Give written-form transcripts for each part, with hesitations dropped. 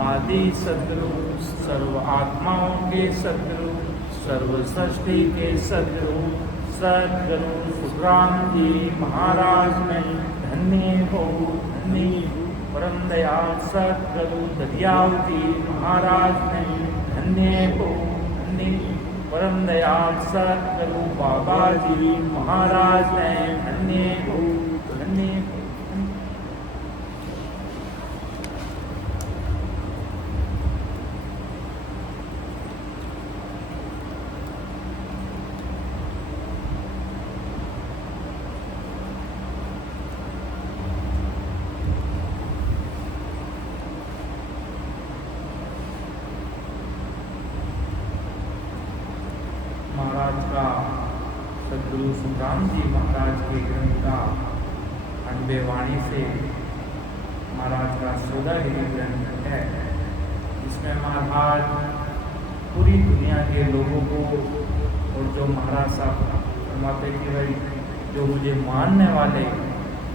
आदि सद्गुरु, सर्व आत्माओं के सद्गुरु, सर्व सृष्टि के सद्गुरु, सद्गुरु सुखराम जी महाराज में धन्य हो, धन्य परम दयाल सद्गुरु दरियाव जी महाराज में धन्य हो, धन्य परम दयाल सद्गुरु बाबा जी महाराज में धन्य हो, धन्य हो। महाराज का सद्गुरु सुखराम जी महाराज के ग्रंथ का अनबे वाणी से महाराज का 14वीं ग्रंथ है, जिसमें महाराज पूरी दुनिया के लोगों को और जो महाराज साहब फरमाते कि भाई जो मुझे मानने वाले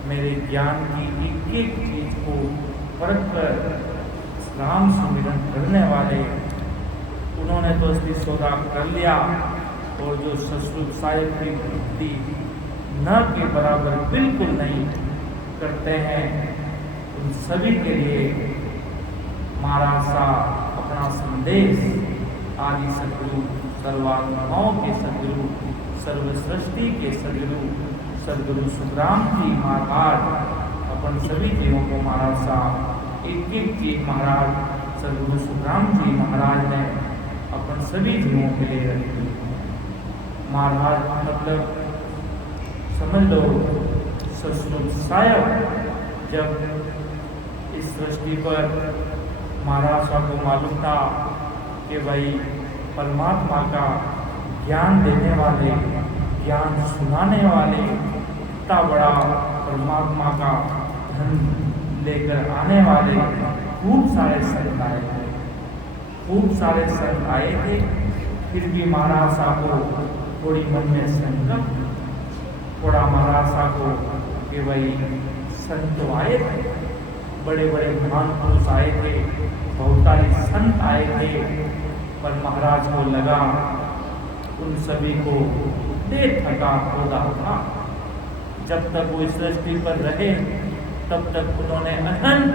मेरे ज्ञान की एक एक चीज को परख कर राम सुमिरन करने वाले, उन्होंने तो इसकी सौदा कर लिया। और जो ससुर साहिब की भक्ति न के बराबर बिल्कुल नहीं करते हैं, उन सभी के लिए महाराज साहब अपना संदेश आदि सद्गुरु, सर्वात्माओं के सद्गुरु, सर्व सृष्टि के सद्गुरु, सद्गुरु सुखराम जी महाराज अपन सभी जीवों को महाराज साहब एक एक चीज महाराज सद्गुरु सुखराम जी महाराज ने अपन सभी जीवों के लिए रखी। महाराज मतलब समझ लो ससुर साहब जब इस सृष्टि पर महाराज साहब को मालूम था कि भाई परमात्मा का ज्ञान देने वाले, ज्ञान सुनाने वाले, इतना बड़ा परमात्मा का धन लेकर आने वाले खूब सारे संत आए थे, खूब सारे संत आए थे। फिर भी महाराज साहब को थोड़ी मन में संकल्प, थोड़ा महाराज साहब को कि भाई संत तो आए थे, बड़े बड़े महान पुरुष आए थे, बहुत सारे संत आए थे, पर महाराज को लगा उन सभी को दे थका होता था। जब तक वो इस सृष्टि पर रहे तब तक उन्होंने अनंत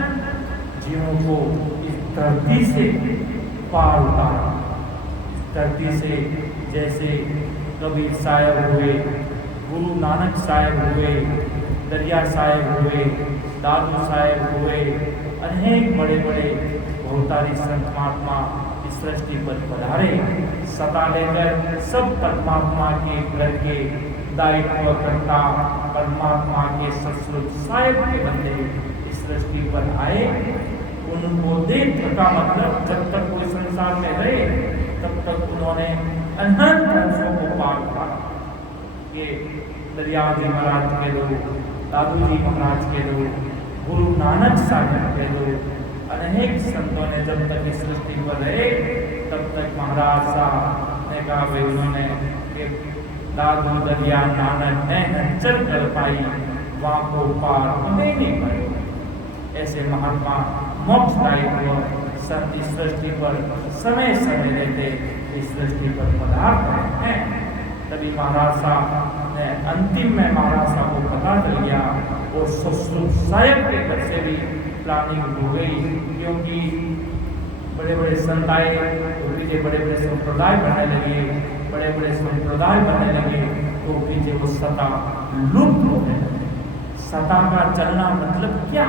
जीवों को इस धरती से पार उतारा। इस धरती से जैसे कबीर साहब हुए, गुरु नानक साहब हुए, दरिया साहब हुए, दादू साहब हुए, अनेक बड़े बड़े बहुतारी संत महात्मा इस सृष्टि पर पधारे। सता लेकर सब परमात्मा के घर के दायित्व करता परमात्मा के ससुर साहब के बंदे इस सृष्टि पर आए। उनको देख का मतलब जब तक कोई संसार में रहे तब तक उन्होंने अनंत अंशों को पार किया। ये दरिया जी महाराज के दो, दादू जी महाराज के दो, गुरु नानक साहब के दो, अनेक संतों ने जब तक इस सृष्टि पर रहे तब तक महाराज साहब ने कहा भाई उन्होंने दादू दरिया नानक ने चल कर पाई, वहां को पार हमें नहीं पाए। ऐसे महात्मा मोक्षदायी हुआ संत इस सृष्टि पर समय समय लेते इस सृष्टि पर पदार्थ हैं। तभी महाराज साहब ने अंतिम में महाराज साहब को पता चल गया और ससुर साहब के घर से भी प्लानिंग हो गई, क्योंकि बड़े बड़े संत आए तो पीछे बड़े बड़े संप्रदाय बनने लगे, बड़े बड़े संप्रदाय बनने लगे तो पीछे वो सता लुप्त होने लगे। सता का चलना मतलब क्या?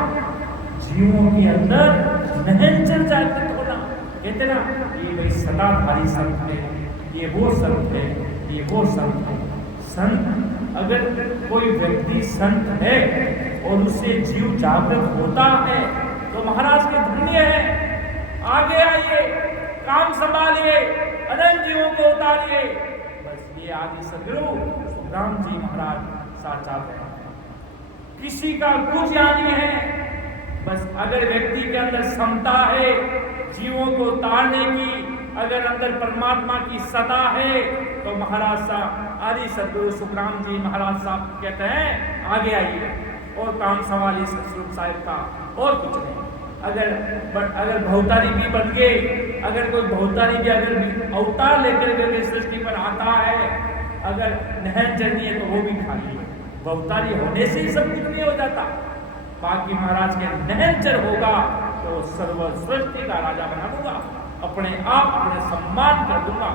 जीवों के अंदर नहर जागृत होना। कहते ना ये भाई सताधारी संत है, ये वो संत है, ये वो संत है। संत अगर कोई व्यक्ति संत है और उससे जीव जागृत होता है तो महाराज के धन्य है। आगे आइए, काम संभालिए, अनंत जीवों को उतारिए। बस ये आदि सद्गुरु सुखराम जी महाराज साचा है। किसी का कुछ याद नहीं है। बस अगर व्यक्ति के अंदर क्षमता है जीवों को उतारने की, अगर अंदर परमात्मा की सत्ता है तो महाराज साहब आदि सद्गुरु सुखराम जी महाराज साहब कहते हैं आगे आइए और काम सवाल इस ससुर साहिब का और कुछ नहीं। अगर भवतारी भी बन गए, अगर कोई भवतारी भी अगर अवतार लेकर के सृष्टि पर आता है, अगर नहर चढ़नी है तो वो भी खाली है। भवतारी होने से ही सब कुछ नहीं हो जाता। बाकी महाराज के नहरचर होगा तो सर्व सृष्टि का राजा बना दूंगा, अपने आप अपने सम्मान कर दूंगा।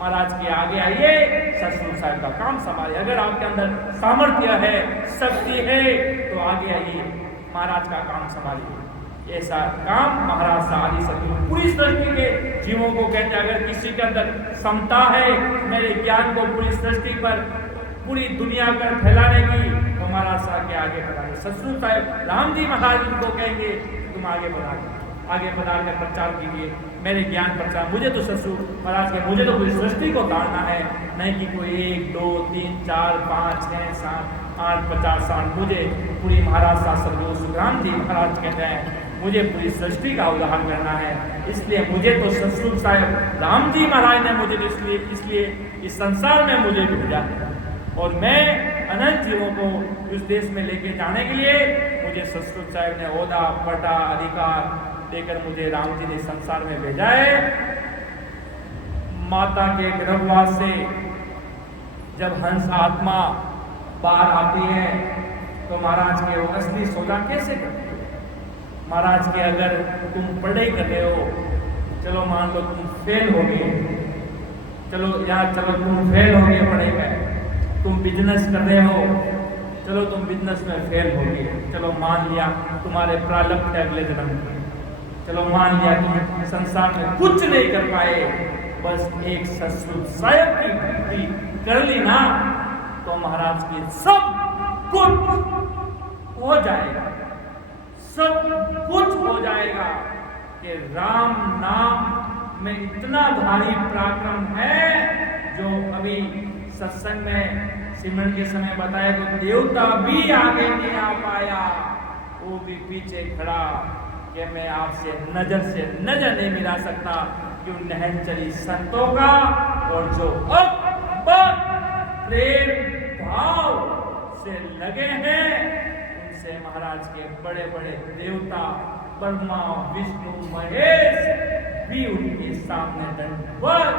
महाराज के आगे आइए, सतगुरु साहब का काम संभालिए। अगर आपके अंदर सामर्थ्य है, शक्ति है, तो आगे आइए, महाराज का काम संभालिए। ऐसा काम महाराज सा आदि सतगुरु पूरी सृष्टि के जीवों को कहते हैं। अगर किसी के अंदर क्षमता है मेरे ज्ञान को पूरी सृष्टि पर, पूरी दुनिया पर फैलाने की, तो महाराज साहब के आगे बढ़ाएंगे। सतगुरु साहब राम जी महाराज उनको कहेंगे तुम आगे बढ़ा कर प्रचार कीजिए, मेरे ज्ञान प्रचार। मुझे तो सतगुरु महाराज के, मुझे तो पूरी सृष्टि को ताड़ना है, नहीं कि कोई 1 2 3 4 5 6 7 8 50 60। मुझे पूरी महाराज साहब सतगुरु सुखराम जी महाराज कहते हैं मुझे पूरी सृष्टि का उद्धार करना है। इसलिए मुझे तो सतगुरु साहब राम जी महाराज ने मुझे इसलिए इस संसार में मुझे भेजा है, और मैं अनंत जीवों को उस देश में लेके जाने के लिए मुझे सतगुरु साहब ने ओहदा पटा अधिकार देकर मुझे राम जी ने संसार में भेजा है। माता के गर्भवास से जब हंस आत्मा बाहर आती है तो महाराज के वो असली सौदा कैसे करते? महाराज के अगर तुम पढ़ाई कर रहे हो, चलो मान लो तुम फेल हो गए, चलो तुम फेल हो गए पढ़ाई में। तुम बिजनेस कर रहे हो, चलो तुम बिजनेस में फेल हो गए, चलो मान लिया तुम्हारे प्रारब्ध है अगले जन्म में, चलो मान लिया तुम संसार में कुछ नहीं कर पाए, बस एक सतगुरु साहब की भक्ति कर ली ना, तो महाराज की सब कुछ हो जाएगा, सब कुछ हो जाएगा। कि राम नाम में इतना भारी पराक्रम है, जो अभी सत्संग में सिमरन के समय बताया तो देवता भी आगे नहीं आ पाया, वो भी पीछे खड़ा कि मैं आपसे नजर नहीं मिला सकता। क्यों? नहर चली संतों का, और जो प्रेम भाव से लगे हैं उनसे महाराज के बड़े बड़े देवता ब्रह्मा विष्णु महेश भी उनके सामने दंडवत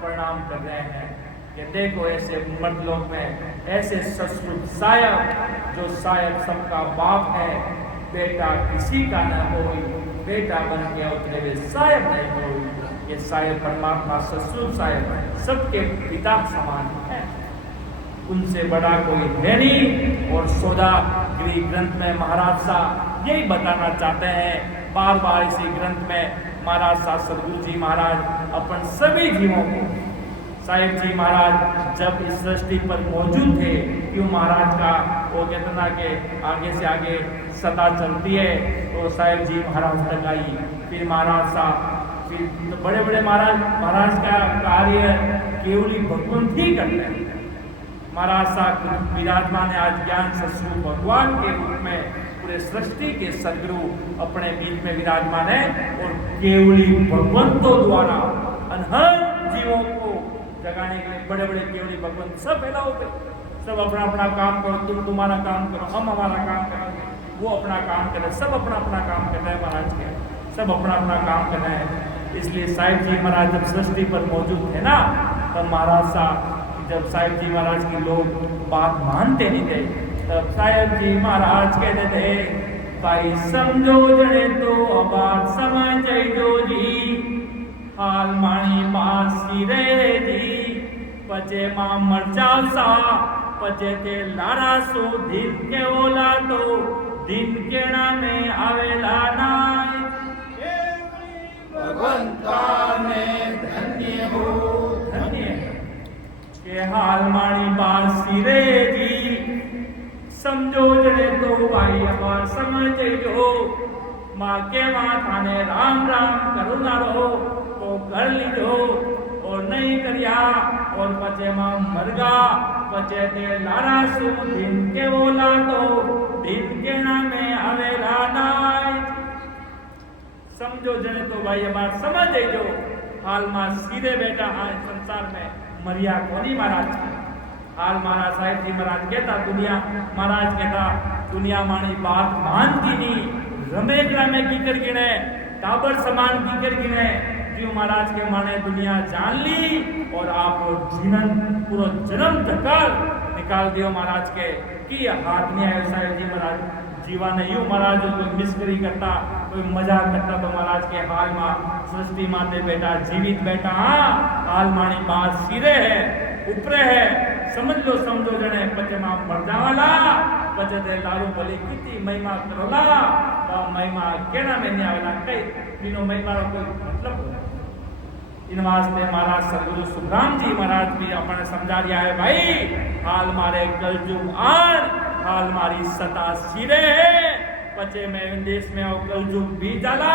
प्रणाम कर रहे हैं कि देखो ऐसे मर्दलोक में ऐसे सतगुरु साहब, जो साहब सबका बाप है, बेटा किसी का न होई, बेटा बन के उतरे हुए साहब नहीं होई। ये साहब परमात्मा सतगुरु साहब सबके पिता समान है, उनसे बड़ा कोई है नहीं। और सौदागिरी ग्रंथ में महाराज साहब यही बताना चाहते हैं, बार बार इसी ग्रंथ में महाराज साहब सतगुरु जी महाराज अपन सभी जीवों को, साहिब जी महाराज जब इस सृष्टि पर मौजूद थे, क्यों महाराज का वो कहते के आगे से आगे सता चलती है, तो साहिब जी महाराज तक आई, फिर महाराज साहब, फिर तो बड़े बड़े महाराज का कार्य केवली भगवंत ही करते हैं। महाराज साहब विराजमान है आज ज्ञान सतगुरु भगवान के रूप में, पूरे सृष्टि के सदगुरु अपने बीच में विराजमान है, और केवली भगवंतों द्वारा अनहद जीवों को जगाने के लिए बड़े बड़े केवली भगवंत सब पैदा होते, सब अपना अपना काम करो, तुम तुम्हारा काम करो, हम हमारा काम करेंगे, वो अपना काम कर रहे, सब अपना अपना काम कर रहे हैं। महाराज के सब अपना अपना काम कर रहे हैं। इसलिए साहिब जी महाराज जब सृष्टि पर मौजूद थे ना, तब महाराज साहब, जब साहिब जी महाराज की लोग बात मानते नहीं थे, तब साहिब जी महाराज कहते थे, भाई समझो जड़े तो बात समझ जो जी, हाल मानी बासी रे जी, पचे मां मरचा सा पचे ते लारा सो, दिन के ओला तो दिन केड़ा में आवेला नाय, भगवंता में धन्य हो धन्य के हाल मानी बासी रे जी, समझो जड़े तो भाई अबार समझे जो, माँ के माथा ने राम राम करुणा रो तो कर लीजो, और नहीं करिया और बचे माँ मरगा, बचे ते लारा सु दिन के बोला तो दिन के नामे आवेला नाय। समझो जने तो भाई अबार समझे जो, हाल मां सीधे बेटा आज संसार में मरिया कोनी महाराज, हाल महाराज साहिब जी महाराज कहता दुनिया, महाराज कहता दुनिया मानी बात मानती नहीं, रमेकड़ा में कीकर गिने, टाबर समान कीकर गिने, क्यों महाराज के माने दुनिया जान ली और आप जीवन पूरा जन्म धक्कर निकाल दियो महाराज के कि हाथ नहीं आयो साहेब जी महाराज जीवा ने यूं महाराज कोई मिस्करी करता, कोई मजाक करता तो महाराज के हाल में सृष्टि माते बेटा जीवित बेटा हाँ हाल मानी बात सिरे है ऊपरे है समझ लो समझो जने पचे मां मर जावाला पचे दे लारू भली किती महिमा करोला तो महिमा केना में नहीं आवेला कई बिनो महिमा रो कोई मतलब इन वास्ते महाराज सदगुरु सुखराम जी महाराज भी अपने समझा दिया है भाई हाल मारे कलयुग आन हाल मारी सता सिरे है पचे में देश में कलयुग भी जाला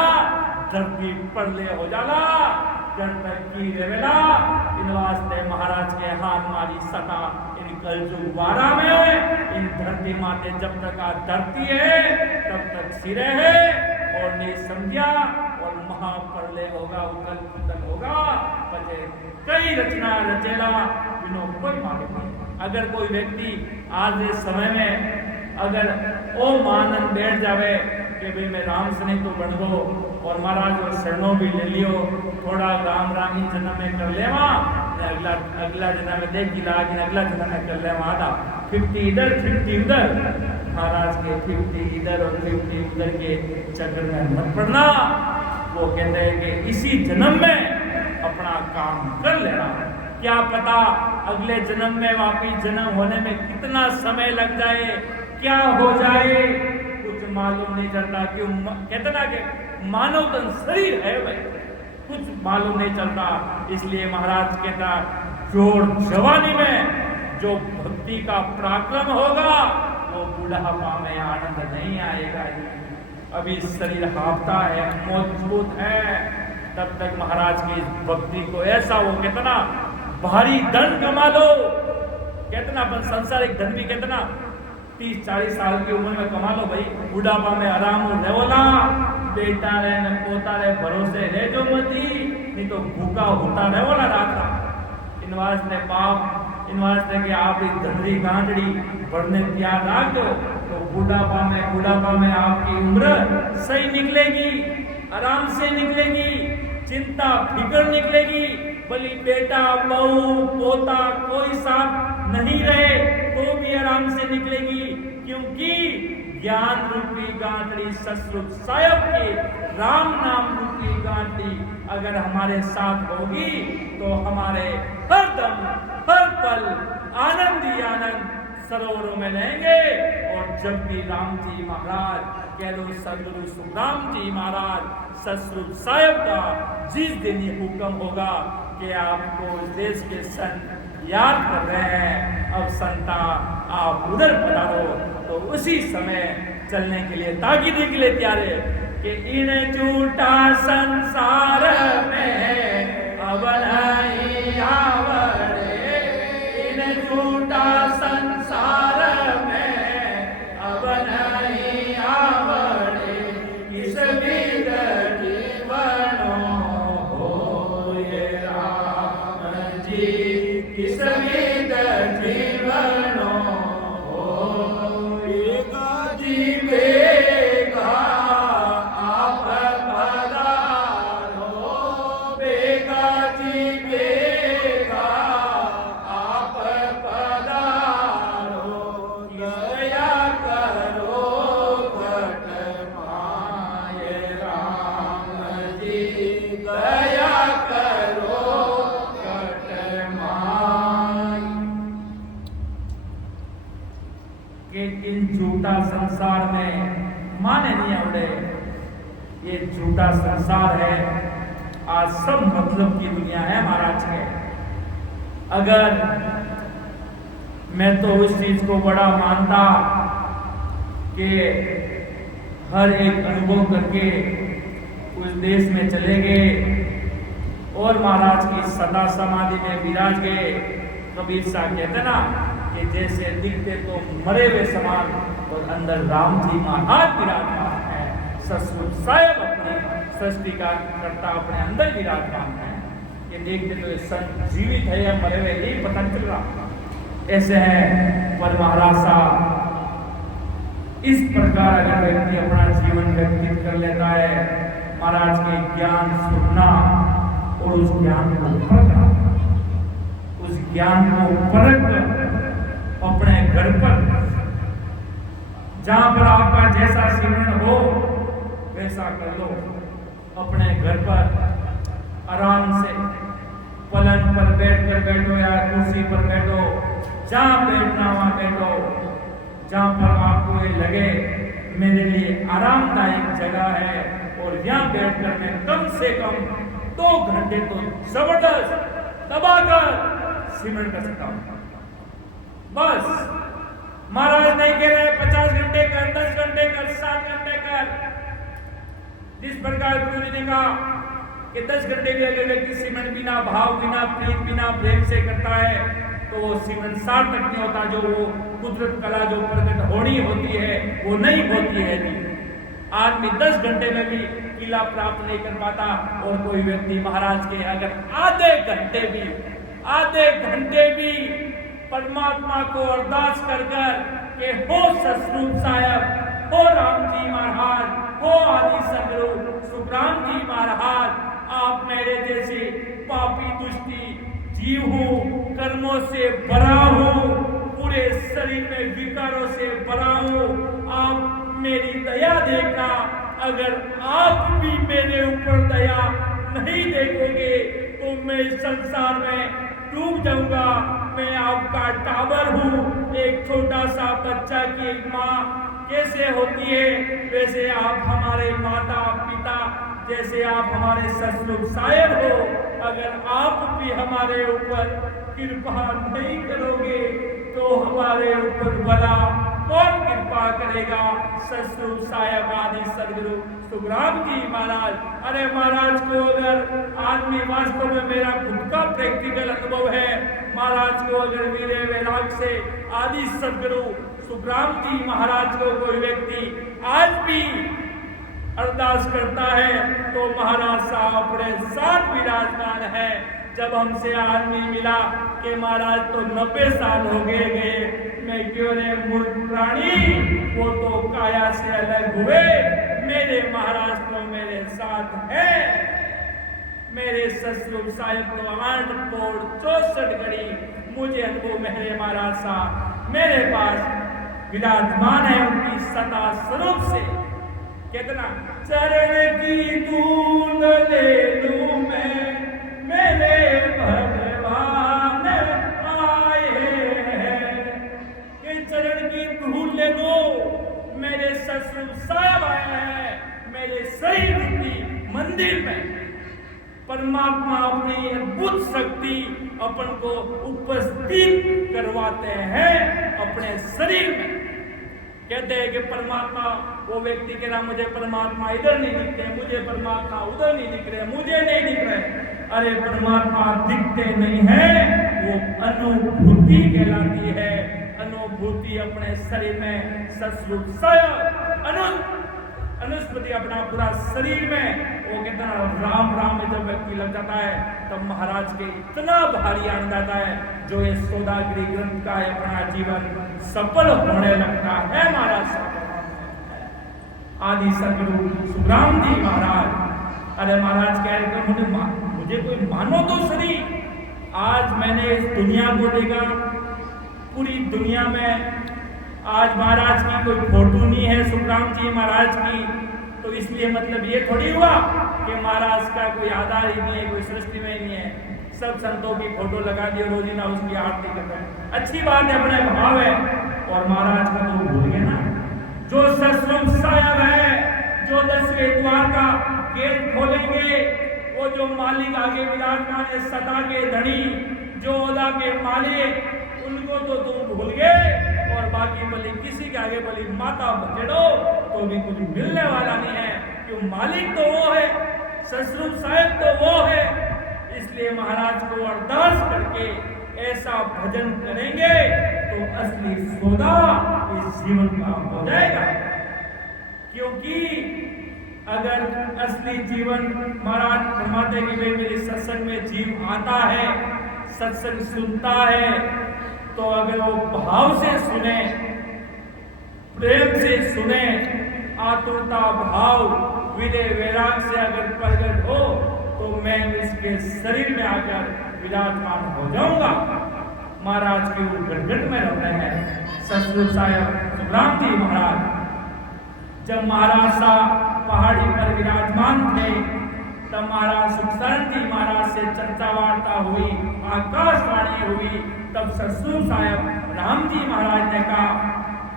धरती परले हो जाला जन तक की रेवेला इन वास्ते महाराज के हाल मारी सता इन कलयुग वारा में इन धरती माते जब तक आ धरती है तब तक सिरे है और नहीं समझा और महाप्रलय होगा उकल पुतल होगा पचे कई रचना रचेला बिनो कोई मालूम नहीं। अगर कोई व्यक्ति आज इस समय में अगर ओ मानन बैठ जावे कि भाई मैं राम से नहीं तो बन गो और महाराज वो शरणों भी ले लियो थोड़ा राम राम ही जन्म में कर लेवा अगला अगला जन्म में देख गिला कि अगला जन्म में कर लेवा आधा 50 इधर 50 उधर महाराज के 50 इधर और 50 उधर के चक्कर में मत पड़ना। वो कहते हैं कि इसी जन्म में अपना काम कर लेना, क्या पता अगले जन्म में वापिस जन्म होने में कितना समय लग जाए क्या हो जाए कुछ मालूम नहीं चलता। क्यों कहते ना कि मानव तन शरीर है भाई कुछ मालूम नहीं चलता। इसलिए महाराज कहता जोर जवानी में जो भक्ति का पराक्रम होगा वो बुढ़ापा में आनंद नहीं आएगा। अभी शरीर हाफता है मजबूत है तब तक महाराज की भक्ति को ऐसा वो कितना भारी धन कमा लो कितना अपन संसारिक धन भी कितना 30-40 साल की उम्र में कमा लो भाई बुढ़ापा में आराम रेवोला बेटा रे न पोता रे भरोसे रह जो मती नहीं तो भूखा होता रेवोला रात इन वास्ते पाप इन वास्ते कि आप इस धनरी गांठड़ी बढ़ने तैयार राख दो तो बुढ़ापा में आपकी उम्र सही निकलेगी आराम से निकलेगी चिंता फिक्र निकलेगी। भली बेटा बहू पोता कोई साथ नहीं रहे तो भी आराम से निकलेगी क्योंकि ज्ञान रूपी गांठड़ी ससुर साहब की राम नाम रूपी गांठड़ी अगर हमारे साथ होगी तो हमारे हर दम हर पल आनंद ही आनंद सरोवरों में रहेंगे। और जब भी राम जी महाराज कह लो सदगुरु सुखराम जी महाराज ससुर साहब का जिस दिन ये हुक्म होगा कि आपको देश के संत याद कर रहे हैं अब संता आप उधर पधारो तो उसी समय चलने के लिए ताकीद के लिए तैयार है कि इन झूठा संसार में अब नहीं आवड़े इन झूठा संसार में अब नहीं आवड़े इस विद जीवनों हो ये राम जी किस विद जीवनों हो बेगा जीवेगा आप पधारो बेगा जीवेगा आप पधारो दया करो घट माए राम जी दया करो घट माए कि इन झूठा संसार में माने नहीं आवड़े ये झूठा संसार है। आज सब मतलब की दुनिया है महाराज के। अगर मैं तो उस चीज को बड़ा मानता कि हर एक अनुभव करके उस देश में चले गए और महाराज की सदा समाधि में विराज गए। कबीर साहब कहते ना कि जैसे दिखते तो मरे हुए समान और अंदर राम जी महाराज विराजमान है। ससुर साहब अपनी सृष्टि का करता अपने अंदर विराजमान है। ये देखते तो संत जीवित है या मरे हुए यही पता चल रहा। ऐसे है पर महाराज साहब इस प्रकार अगर व्यक्ति अपना जीवन व्यतीत कर लेता है, महाराज के ज्ञान सुनना और उस ज्ञान को परखना, उस ज्ञान को परख अपने घर पर, जहां पर आपका जैसा सिमरन हो वैसा कर लो। अपने घर पर आराम से पलंग पर बैठो या कुर्सी पर बैठो, जहां बैठना वहां बैठो, जहां पर आपको ये लगे मेरे लिए आरामदायक जगह है और यहाँ बैठकर मैं कम से कम 2 घंटे तो जबरदस्त दबाकर सिमरन कर सकता हूं। बस महाराज नहीं कह रहे 50 घंटे कर, 10 घंटे कर, 7 घंटे कर। जिस प्रकार गुरु जी ने कहा कि 10 घंटे भी अगर व्यक्ति सिमरन बिना भाव, बिना प्रीत, बिना प्रेम से करता है तो वो सिमरन सार्थक नहीं होता। जो वो कुदरत कला जो प्रकट होनी होती है वो नहीं होती है जी। आदमी 10 घंटे में भी किला प्राप्त नहीं कर पाता, और कोई व्यक्ति महाराज के अगर आधे घंटे भी परमात्मा को अरदास कर के हो सतरूप साहब, हो राम जी महाराज, हो आदि सदगुरु सुखराम जी महाराज, आप मेरे जैसे पापी दुष्टी जीव हूं, कर्मों से भरा हूं, पूरे शरीर में विकारों से भरा हूं, आप मेरी दया देखना। अगर आप भी मेरे ऊपर दया नहीं देखोगे तो मैं संसार में डूब जाऊंगा। मैं आपका टावर हूं, एक छोटा सा बच्चा की एक माँ कैसे होती है वैसे आप हमारे माता पिता, जैसे आप हमारे ससुर साहेब हो। अगर आप भी हमारे ऊपर कृपा नहीं करोगे तो हमारे ऊपर भला कौन कृपा करेगा? ससुर साहेब आदि सदगुरु सुखराम जी महाराज। अरे महाराज को अगर आदमी, वास्तव में मेरा खुद का प्रैक्टिकल अनुभव है, महाराज को अगर वीरे वैराग से आदि सदगुरु सुखराम जी महाराज को कोई व्यक्ति आज भी अरदास करता है तो महाराज साहब अपने साथ विराजमान है। जब हमसे आदमी मिला कि महाराज तो 90 साल हो गए, मैं क्यों रे मूर्ख प्राणी, वो तो काया से अलग हुए, मेरे महाराज तो मेरे साथ है। मेरे ससुर साहिब तो 8 पोड़ 64 घड़ी मुझे अनुभव मेरे महाराज साहब मेरे पास विराजमान है, उनकी सता स्वरूप से। कितना चरण की दूध ले लूं मैं, मेरे भगवान आए हैं, कि चरण की धूल ले लो, मेरे ससुर साहब आए हैं मेरे शरीर की मंदिर में। परमात्मा अपनी अद्भुत शक्ति अपन को उपस्थित करवाते हैं अपने शरीर में। कहते हैं कि परमात्मा, वो व्यक्ति कह रहा मुझे परमात्मा इधर नहीं दिख रहे, मुझे परमात्मा उधर नहीं दिख रहे, मुझे नहीं दिख रहे। अरे परमात्मा दिखते नहीं है, वो अनुभूति कहलाती है। अनुभूति अपने शरीर में ससुर अनुस्मृति अपना पूरा शरीर में, वो कितना राम राम में जब व्यक्ति लग जाता है तब महाराज के इतना भारी आनंद आता है, जो ये सौदागरी ग्रंथ का है अपना जीवन सफल होने लगता है। महाराज आदि सदगुरु सुखराम जी महाराज, अरे महाराज कह रहे मुझे कोई मानो तो सही। आज मैंने इस दुनिया को देखा, पूरी दुनिया में आज महाराज की कोई फोटो नहीं है सुखराम जी महाराज की, तो इसलिए मतलब ये थोड़ी हुआ कि महाराज का कोई आधार ही नहीं है, कोई सृष्टि में नहीं है। सब संतों की फोटो लगा दी और रोजीना उसकी आरती कर रहे हैं, अच्छी बात है, अपने भाव है। और महाराज को तो भूल गए ना, जो ससुर साहब है, जो 10वें द्वार का गेट खोलेंगे, वो जो मालिक आगे विराजमान है, सदा के धनी, जो ओदा के मालिक, उनको तो तुम भूल गए। और बाकी भले किसी के आगे भले माता बखेड़ो तो भी कुछ मिलने वाला नहीं है, क्यों मालिक तो वो है, ससुर साहब तो वो है। इसलिए महाराज को अरदास करके ऐसा भजन करेंगे तो असली सौदा इस जीवन का हो जाएगा। क्योंकि अगर असली जीवन, महाराज फरमाते कि भाई मेरे सत्संग में जीव आता है, सत्संग सुनता है, तो अगर वो भाव से सुने प्रेम से सुने, आतुरता भाव विनय वैराग से अगर प्रकट हो तो मैं इसके शरीर में आकर विराजमान हो जाऊंगा। महाराज के गढ़गढ़ में रहते हैं सतगुरु साहिब सुखराम जी महाराज। जब महाराज साहब पहाड़ी पर विराजमान थे तब महाराज सुखचरण जी महाराज से चर्चा वार्ता हुई, आकाशवाणी हुई। तब सतगुरु साहिब राम जी महाराज ने कहा,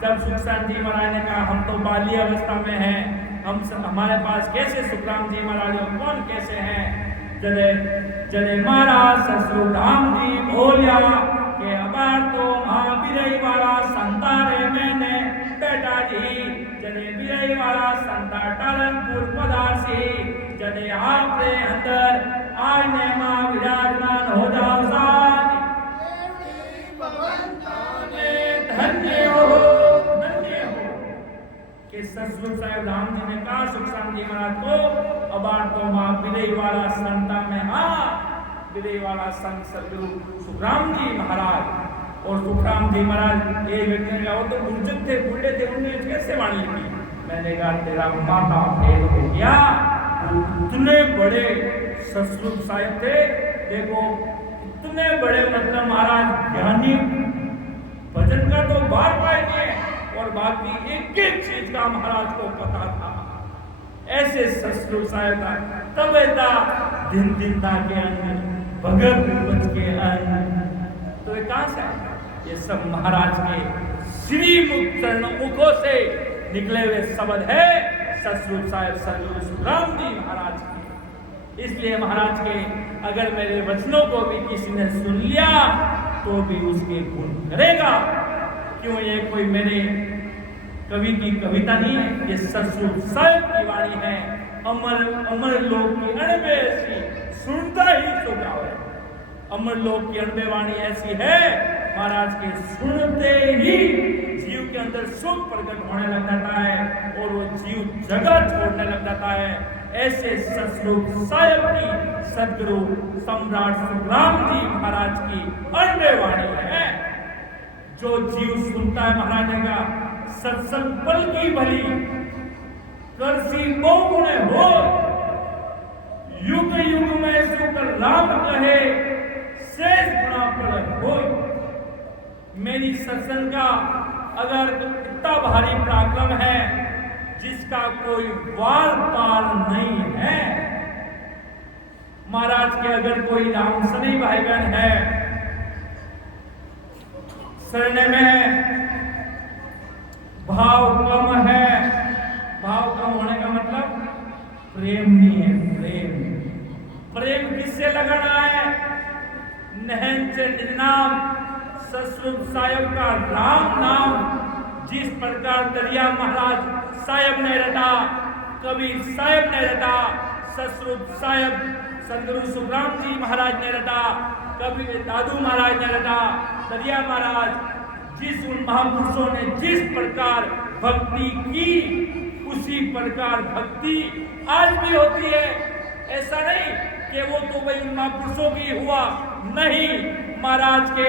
जब सुखचरण जी महाराज ने कहा हम तो बाल्य अवस्था में हैं, हमारे पास कैसे सुखराम जी महाराज कौन कैसे हैं? जने महाराज ससुर राम जी बोलिया के अबार तो महावीरई वाला संतारे मैंने बेटा जी, जने बीरई वाला संता टालनपुर पदासी, जने आपने अंदर आज ने मां विराजमान हो जाओ साथ धन्य हो कि सतगुरु साहिब राम जी ने कहा सुखराम जी महाराज को, अबार तो मां विरई वाला संता में विरई वाला संत सतगुरु सुखराम जी महाराज। और सुखराम जी महाराज एक व्यक्ति ने कहा वो तो बुजुर्ग थे, बूढ़े थे, उन्होंने कैसे वाणी लिखी? मैंने कहा तेरा माता फेल हो गया, इतने बड़े सतगुरु साहिब थे, देखो इतने बड़े मतलब महाराज ज्ञानी, भजन का तो बार पाएंगे और बाकी एक एक चीज का महाराज को पता था। ऐसे सतगुरु साहिब का तब ऐसा दिन दिनता के अंदर भगत बच के अंदर तो ये कहां से आया? ये सब महाराज के श्री मुख चरण मुखों से निकले हुए शब्द है सतगुरु साहिब सतगुरु सुखराम जी महाराज के। इसलिए महाराज के अगर मेरे वचनों को भी किसी ने सुन लिया तो भी उसके गुण करेगा। क्यों? ये कोई मेरे कवि की कविता नहीं है, ये सतगुरु साहिब की वाणी है। अमर अमर लोक की अणबे ऐसी सुनता ही सुना है। अमर लोक की अणबे वाणी ऐसी है महाराज के सुनते ही जीव के अंदर सुख प्रकट होने लग जाता है और वो जीव जगह छोड़ने लग जाता है। ऐसे सतगुरु साहिब की सतगुरु सम्राट सुखराम जी महाराज की अणबे वाणी है। जो जीव सुनता है महाराज ने कहा सत्संग पल की भली करसी बहुगुणे हो, युग युग में सुख राम कहे शेष गुणा पलक हो। मेरी सत्संग का अगर इतना भारी पराक्रम है जिसका कोई वार पार नहीं है। महाराज के अगर कोई रामसनी भाई बहन है शरण में भाव कम है, भाव कम होने का मतलब प्रेम नहीं है। प्रेम किससे लगाना है? नहन से नाम सतगुरु साहिब का राम नाम जिस प्रकार दरिया महाराज साहिब ने रटा, कबीर साहिब ने रटा, सतगुरु साहिब सतगुरु सुखराम जी महाराज ने रटा, कबीर दादू महाराज ने रटा, दरिया महाराज, जिस उन महापुरुषों ने जिस प्रकार भक्ति की उसी प्रकार भक्ति आज भी होती है। ऐसा नहीं कि वो तो भाई उन महापुरुषों की हुआ, नहीं। महाराज के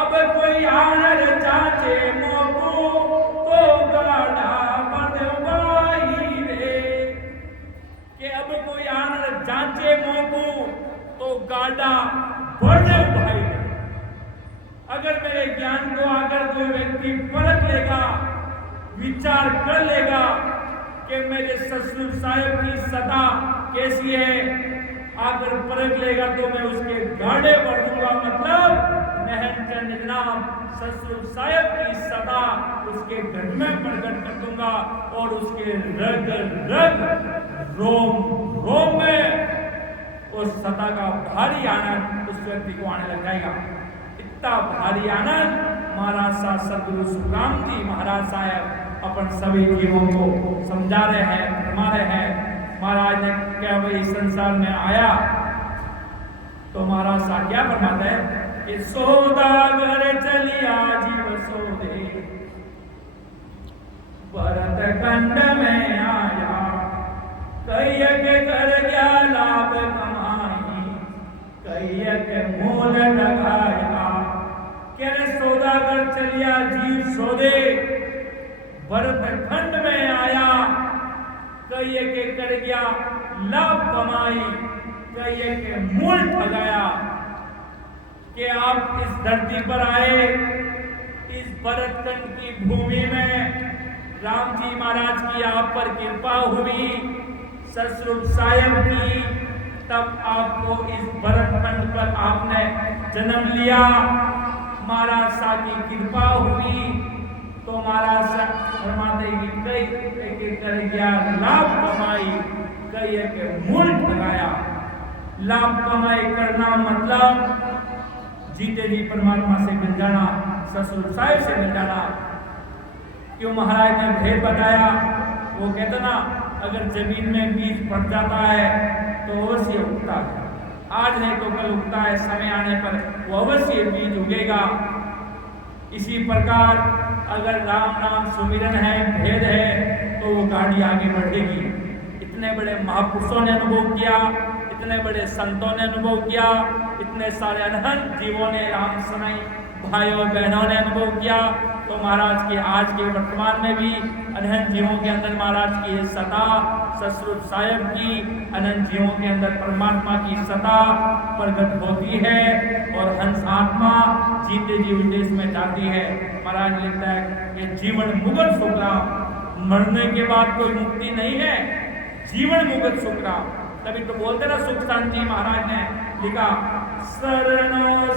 अब कोई आनर चाचे मोको तो गाड़ा बदवाई रे, कि अब कोई आनर जांचे मोको तो गाड़ा बढ़े भाई। अगर मेरे ज्ञान को अगर कोई व्यक्ति परख लेगा, विचार कर लेगा कि मेरे सतगुरु साहिब की सदा कैसी है, अगर परख लेगा तो मैं उसके गाड़े बढ़ दूंगा। मतलब नाम सतगुरु साहिब की सदा उसके घर में प्रकट कर दूंगा और उसके रग रग रोम रोम में उस सदा का भारी आनंद उस व्यक्ति को आने लग जाएगा। इतना भारी आनंद महाराज साहब सतगुरु सुखराम जी महाराज साहब अपन सभी जीवों को समझा रहे हैं, फरमा रहे हैं। महाराज ने क्या भाई संसार में आया तो महाराज साहब क्या फरमाते हैं कि सौदागर चलिया जीव सोदे, भरत खंड में आया, कई के कर गया लाभ कमाई, कई के मूल लगाया। सौदागर चलिया जीव सोदे, कहिए के कर गया लाभ कमाई, कहिए के मूल ठगाया। कि आप इस धरती पर आए, इस भरतखंड की भूमि में राम जी महाराज की आप पर कृपा हुई, ससुर साहेब की, तब आपको इस भरतखंड पर आपने जन्म लिया। महाराज शाह की कृपा हुई तो महाराज शाह फरमाते कि कई कर गया लाभ कमाई, कई के मूल ठगाया। लाभ कमाई करना मतलब जीते जी परमात्मा से मिल जाना, ससुर साहिब से मिल जाना। क्यों महाराज ने भेद बताया? वो कहते ना, अगर जमीन में बीज पड़ जाता है तो अवश्य उगता है, आज नहीं तो कल उगता है, समय आने पर वो अवश्य बीज उगेगा। इसी प्रकार अगर राम नाम सुमिरन है, भेद है, तो वो गाड़ी आगे बढ़ेगी। इतने बड़े महापुरुषों ने अनुभव किया, इतने बड़े संतों ने अनुभव किया, इतने सारे अनहद जीवों ने, राम समय भाइयों बहनों ने अनुभव किया। तो महाराज के आज के वर्तमान में भी अनहद जीवों के अंदर महाराज की सता, ससुर साहिब की अनंत जीवों के अंदर परमात्मा की सता प्रकट होती है और हंस आत्मा जीते जी उस देश में जाती है। महाराज लिखता है कि जीवन मुगल सुखराम, मरने के बाद कोई मुक्ति नहीं है, जीवन मुगल सुखराम। तभी तो बोलते ना सुख शांति। महाराज ने लिखा, शरण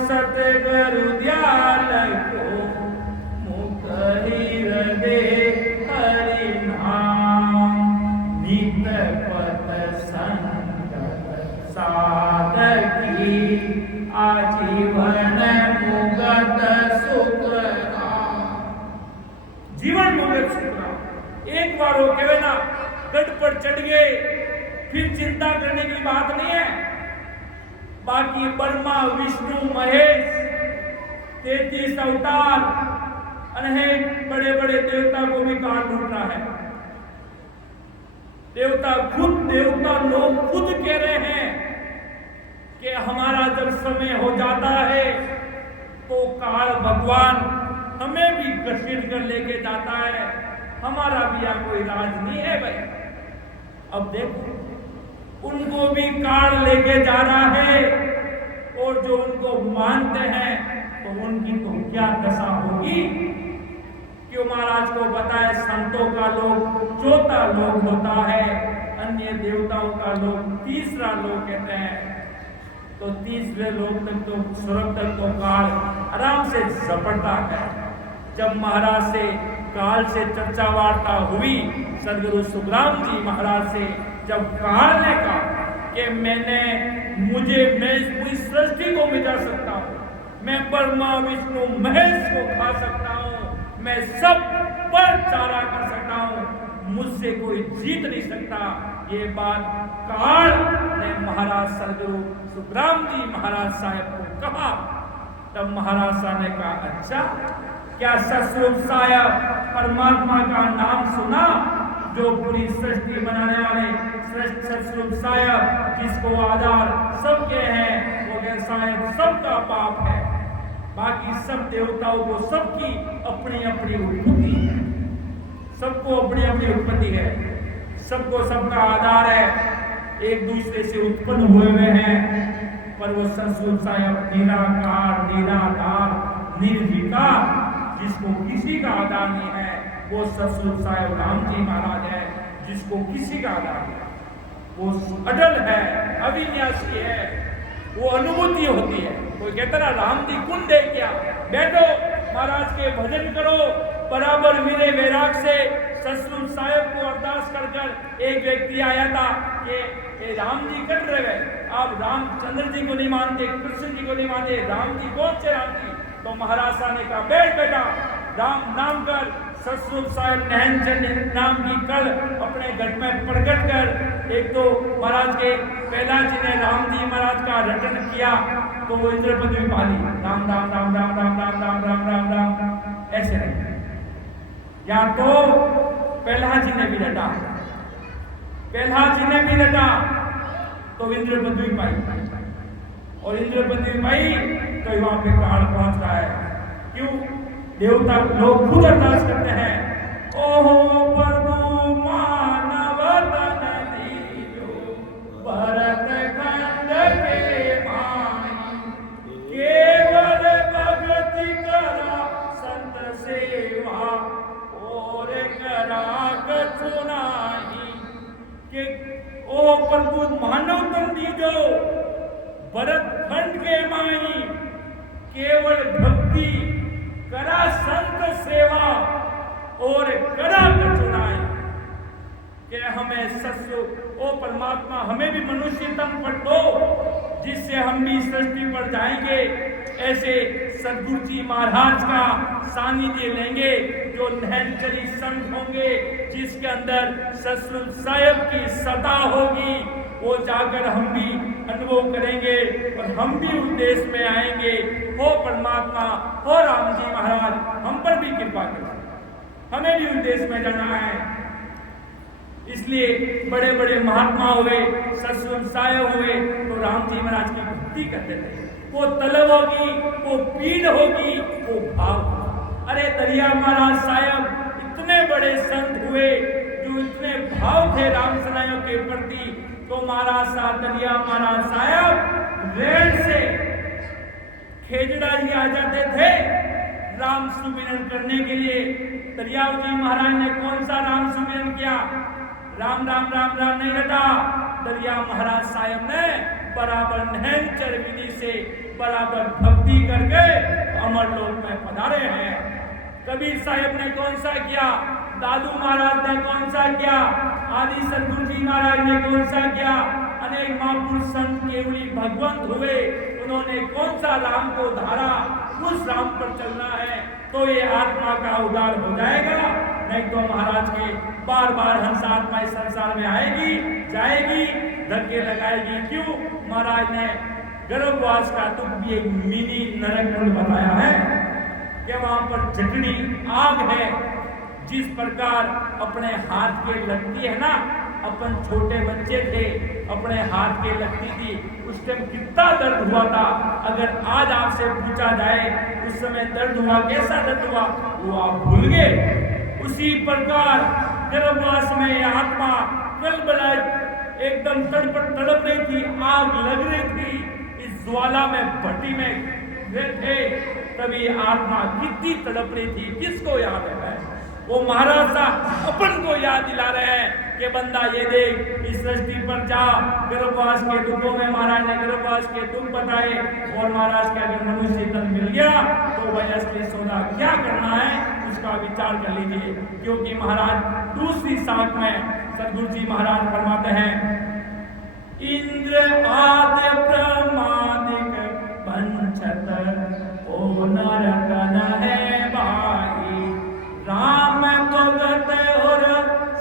सतगुरु दयाल को मुकहि हृदय हरि नाम, नित पथ संगत साधकी, आजीवन मुगत सुख राम। जीवन मुगत सुख राम। एक बार वो कहे ना गढ़ पर चढ़ गए, फिर चिंता करने की बात नहीं है। बाकी ब्रह्मा विष्णु महेश 33 अवतार, अनेक बड़े बड़े देवता को भी काट उठना है। देवता लोग खुद कह रहे हैं कि हमारा जब समय हो जाता है तो काल भगवान हमें भी घसीट कर लेके जाता है, हमारा भी यहाँ कोई राज नहीं है भाई। अब देखो, उनको भी काल लेके जा रहा है और जो उनको मानते हैं तो उनकी तो क्या दशा होगी। क्यों महाराज को बताए, संतों का लोग चौथा लोग होता है, अन्य देवताओं का लोग तीसरा लोग कहते हैं। तो तीसरे लोग तक तो स्वर्ग तक तो काल आराम से झपटता है। जब महाराज से काल से चर्चा वार्ता हुई, सदगुरु सुखराम जी महाराज से, जब काल ने कहा कि मैं इस पूरी सृष्टि को मिटा सकता हूँ, मैं ब्रह्मा विष्णु महेश को खा सकता हूँ, मैं सब पर चारा कर सकता हूँ, मुझसे कोई जीत नहीं सकता, ये बात काल ने महाराज सदगुरु सुखराम जी महाराज साहब को कहा। तब महाराज साहब ने कहा, अच्छा क्या ससुर साहब परमात्मा का नाम सुना, जो पूरी सृष्टि बनाने वाले ससुर साहब जिसको आधार सबके हैं, वो साहब सबका बाप है। बाकी सब देवताओं को सबकी अपनी अपनी उत्पत्ति है, सबको अपनी अपनी उत्पत्ति है, सबको सबका आधार है, एक दूसरे से उत्पन्न हुए हैं। पर वो ससुर साहब निराकार निराधार निर्विकार, जिसको किसी का आधार नहीं है, वो ससुर साहब राम जी महाराज है, जिसको किसी का आधार नहीं है, वो अटल है, अविनाशी है, वो अनुभूति होती है। कोई कहता ना राम जी कुंड है क्या, बैठो महाराज के भजन करो, बराबर मेरे वैराग से ससुर साहब को अरदास कर कर एक व्यक्ति आया था कि राम जी कर रहे हैं, आप रामचंद्र जी को नहीं मानते, कृष्ण जी को नहीं मानते, राम जी कौन से राम जी? तो महाराज साहब ने कहा, बैठ बेटा, राम नाम कर। ससुर साहब नहनचंद नाम की कल अपने घर में प्रकट कर, एक तो महाराज के पहला जी ने राम जी महाराज का रटन किया तो वो इंद्र पदवी पाली, राम राम राम राम राम राम राम राम राम राम ऐसे नहीं। या तो पहला जी ने भी रटा, पहला जी ने भी रटा तो इंद्र पदवी पाई, और इंद्र पदवी पाई तो वहां पे काल पहुंच रहा है। क्यों? देवता लोग खुद अरदास करते हैं, ओहो प्रभु मानव तन प्रभु मानव तन दीजो भरत खंड के माई केवल भक्ति करा संत सेवा और करा कचुनाई कि हमें सत्य ओ परमात्मा हमें भी मनुष्य तन पर दो जिससे हम भी सृष्टि पर जाएंगे। ऐसे सदगुरु जी महाराज का सानिध्य लेंगे जो नहनचरी संत होंगे जिसके अंदर ससुर साहिब की सदा होगी, वो जाकर हम भी अनुभव करेंगे और हम भी उस देश में आएंगे। हो परमात्मा हो राम जी महाराज हम पर भी कृपा करें, हमें भी उस देश में जाना है। इसलिए बड़े बड़े महात्मा हुए, ससुर साहिब हुए तो राम जी महाराज की भक्ति करते थे। वो तलब होगी, वो पीड़ होगी, वो भाव। अरे दरिया महाराज साहब इतने बड़े संत हुए जो इतने भाव थे राम सनाइयों के प्रति, तो महाराज साहब दरिया महाराज साहब रेल से खेजड़ा जी आ जाते थे राम सुमिरन करने के लिए। दरिया जी महाराज ने कौन सा राम सुमिरन किया? राम राम राम राम नहीं रटा। दरिया महाराज साहब ने बराबर नहनचर विधि से बराबर भक्ति करके अमरलोक में पधारे हैं। कबीर साहब ने कौन सा किया? दादू महाराज ने कौन सा किया? आदि सदगुरु जी महाराज ने कौन सा किया? अनेक महापुरुष संत केवली भगवंत हुए, उन्होंने कौन सा राम को धारा? उस राम पर चलना है तो ये आत्मा का उद्धार हो जाएगा, नहीं तो महाराज के बार बार हंस आत्मा इस संसार में आएगी जाएगी, धक्के लगाएगी। क्यों? महाराज ने गर्भवास का तुम भी एक मिनी नरक कुंड बताया है कि वहां पर जटनी आग है। जिस प्रकार अपने हाथ के लगती है ना, अपन छोटे बच्चे थे अपने हाथ के लगती थी, उस टाइम कितना दर्द हुआ था। अगर आज आपसे पूछा जाए उस समय दर्द हुआ, कैसा दर्द हुआ, वो आप भूल गए। उसी प्रकार गर्भवास में आत्मा कलबला एकदम तड़प रही थी, आग लग रही थी, इस ज्वाला में भट्टी में थे, तभी आत्मा कितनी तड़प रही थी। किसको याद है? वो महाराज साहब अपन को याद दिला रहे हैं कि बंदा ये देख इस सृष्टि पर जा। गर्भवास के दुखों में महाराज ने गर्भवास के दुख बताए और महाराज के अगर मनुष्य तन मिल गया तो वह असली सौदा क्या करना है उसका विचार कर लीजिए। क्योंकि महाराज दूसरी शाख में सदगुरु जी महाराज फरमाते हैं, इंद्र आदि प्रमादिक पंचत ओ नरकन है भाई, राम भगत और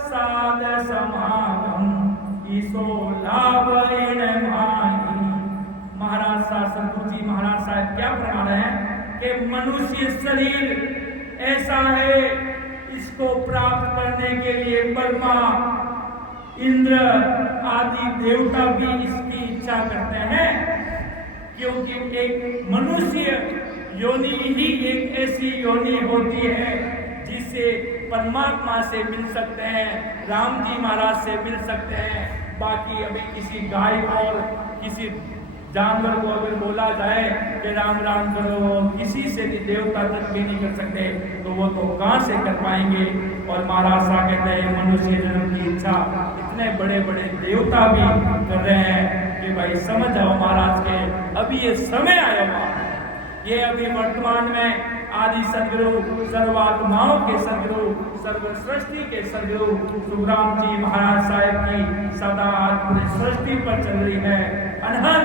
साध समागम ईसो लाभ इन भाई। महाराज साहब सदगुरु जी महाराज साहब क्या फरमा रहे हैं कि मनुष्य शरीर ऐसा है, इसको प्राप्त करने के लिए ब्रह्मा इंद्र आदि देवता भी इसकी इच्छा करते हैं। क्योंकि एक मनुष्य योनि ही एक ऐसी योनि होती है जिससे परमात्मा से मिल सकते हैं, राम जी महाराज से मिल सकते हैं। बाकी अभी किसी गाय और किसी जानवर को अगर बोला जाए कि राम राम करो, किसी से भी देवता तक भी नहीं कर सकते, तो वो तो कहाँ से कर पाएंगे। और महाराज साहब कहते हैं मनुष्य जन्म की इच्छा इतने बड़े बड़े देवता भी कर रहे हैं कि भाई समझ जाओ महाराज के अभी ये समय आया हुआ, ये अभी वर्तमान में आदि सदगुरु सर्वात्माओं के सदगुरु सर्व सृष्टि के सदगुरु सुखराम जी महाराज साहब की सदा पूरी सृष्टि पर चल रही है। अनहद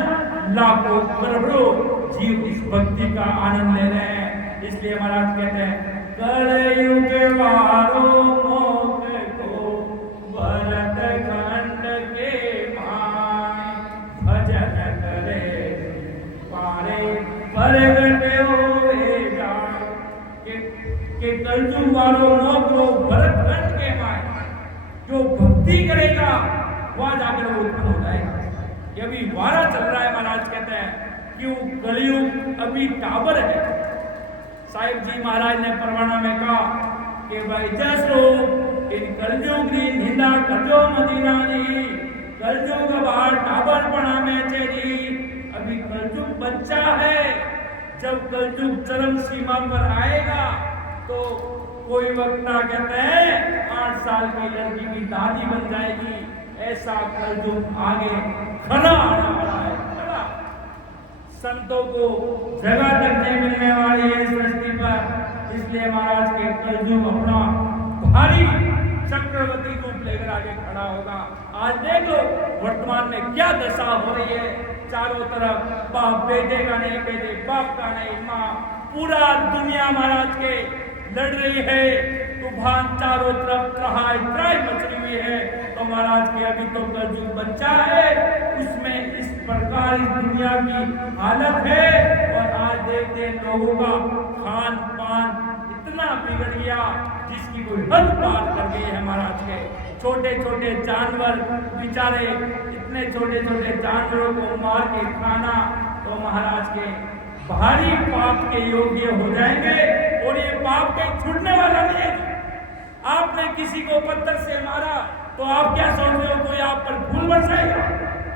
लाखों करोड़ों जीव इस भक्ति का आनंद ले रहे हैं। इसलिए महाराज कहते हैं कलयुग वारो मोक्ष को भरत खंड के माय, भजन करे पारे प्रगटे होए जाए। के कलयुग वालों मोक्ष को भरत खंड के माय, जो भक्ति करेगा वहां जाकर वो उत्पन्न हो जाएगा। ये अभी वारा चल रहा है। महाराज कहते हैं क्यों कलयुग अभी टावर है। साहिब जी महाराज ने परवाना में कहा कि भाई जैसो इन कलयुग री निंदा करजो मदीना जी, कलयुग बाहर टावर पड़ा में चेरी। अभी कलयुग बच्चा है, जब कलयुग चरम सीमा पर आएगा तो कोई वक्ता कहते हैं 8 साल की लड़की की दादी बन जाएगी, ऐसा कलयुग आगे खड़ा आने वाला है, खड़ा। संतों को जगह तक नहीं मिलने वाली है इस सृष्टि पर, इसलिए महाराज के कलयुग अपना भारी चक्रवर्ती रूप लेकर आगे खड़ा होगा। आज देख लो वर्तमान में क्या दशा हो रही है, चारों तरफ बाप बेटे का नहीं, बेटे बाप का नहीं, माँ, पूरा दुनिया महाराज के लड़ रही है, तूफान चारों तरफ त्राही त्राही मच रही है। तो महाराज के अभी तो कलयुग बच्चा है, उसमें इस प्रकार इस दुनिया की हालत है। और आज देखते लोगों का खान पान इतना बिगड़ गया जिसकी कोई हद पार कर गई है। महाराज के छोटे छोटे जानवर बेचारे, इतने छोटे छोटे जानवरों को मार के खाना, तो महाराज के भारी पाप के योग्य हो जाएंगे। और ये पाप कहीं छूटने वाला नहीं है। आपने किसी को पत्थर से मारा तो आप क्या सोच रहे हो कोई आप पर फूल बरसाएगा?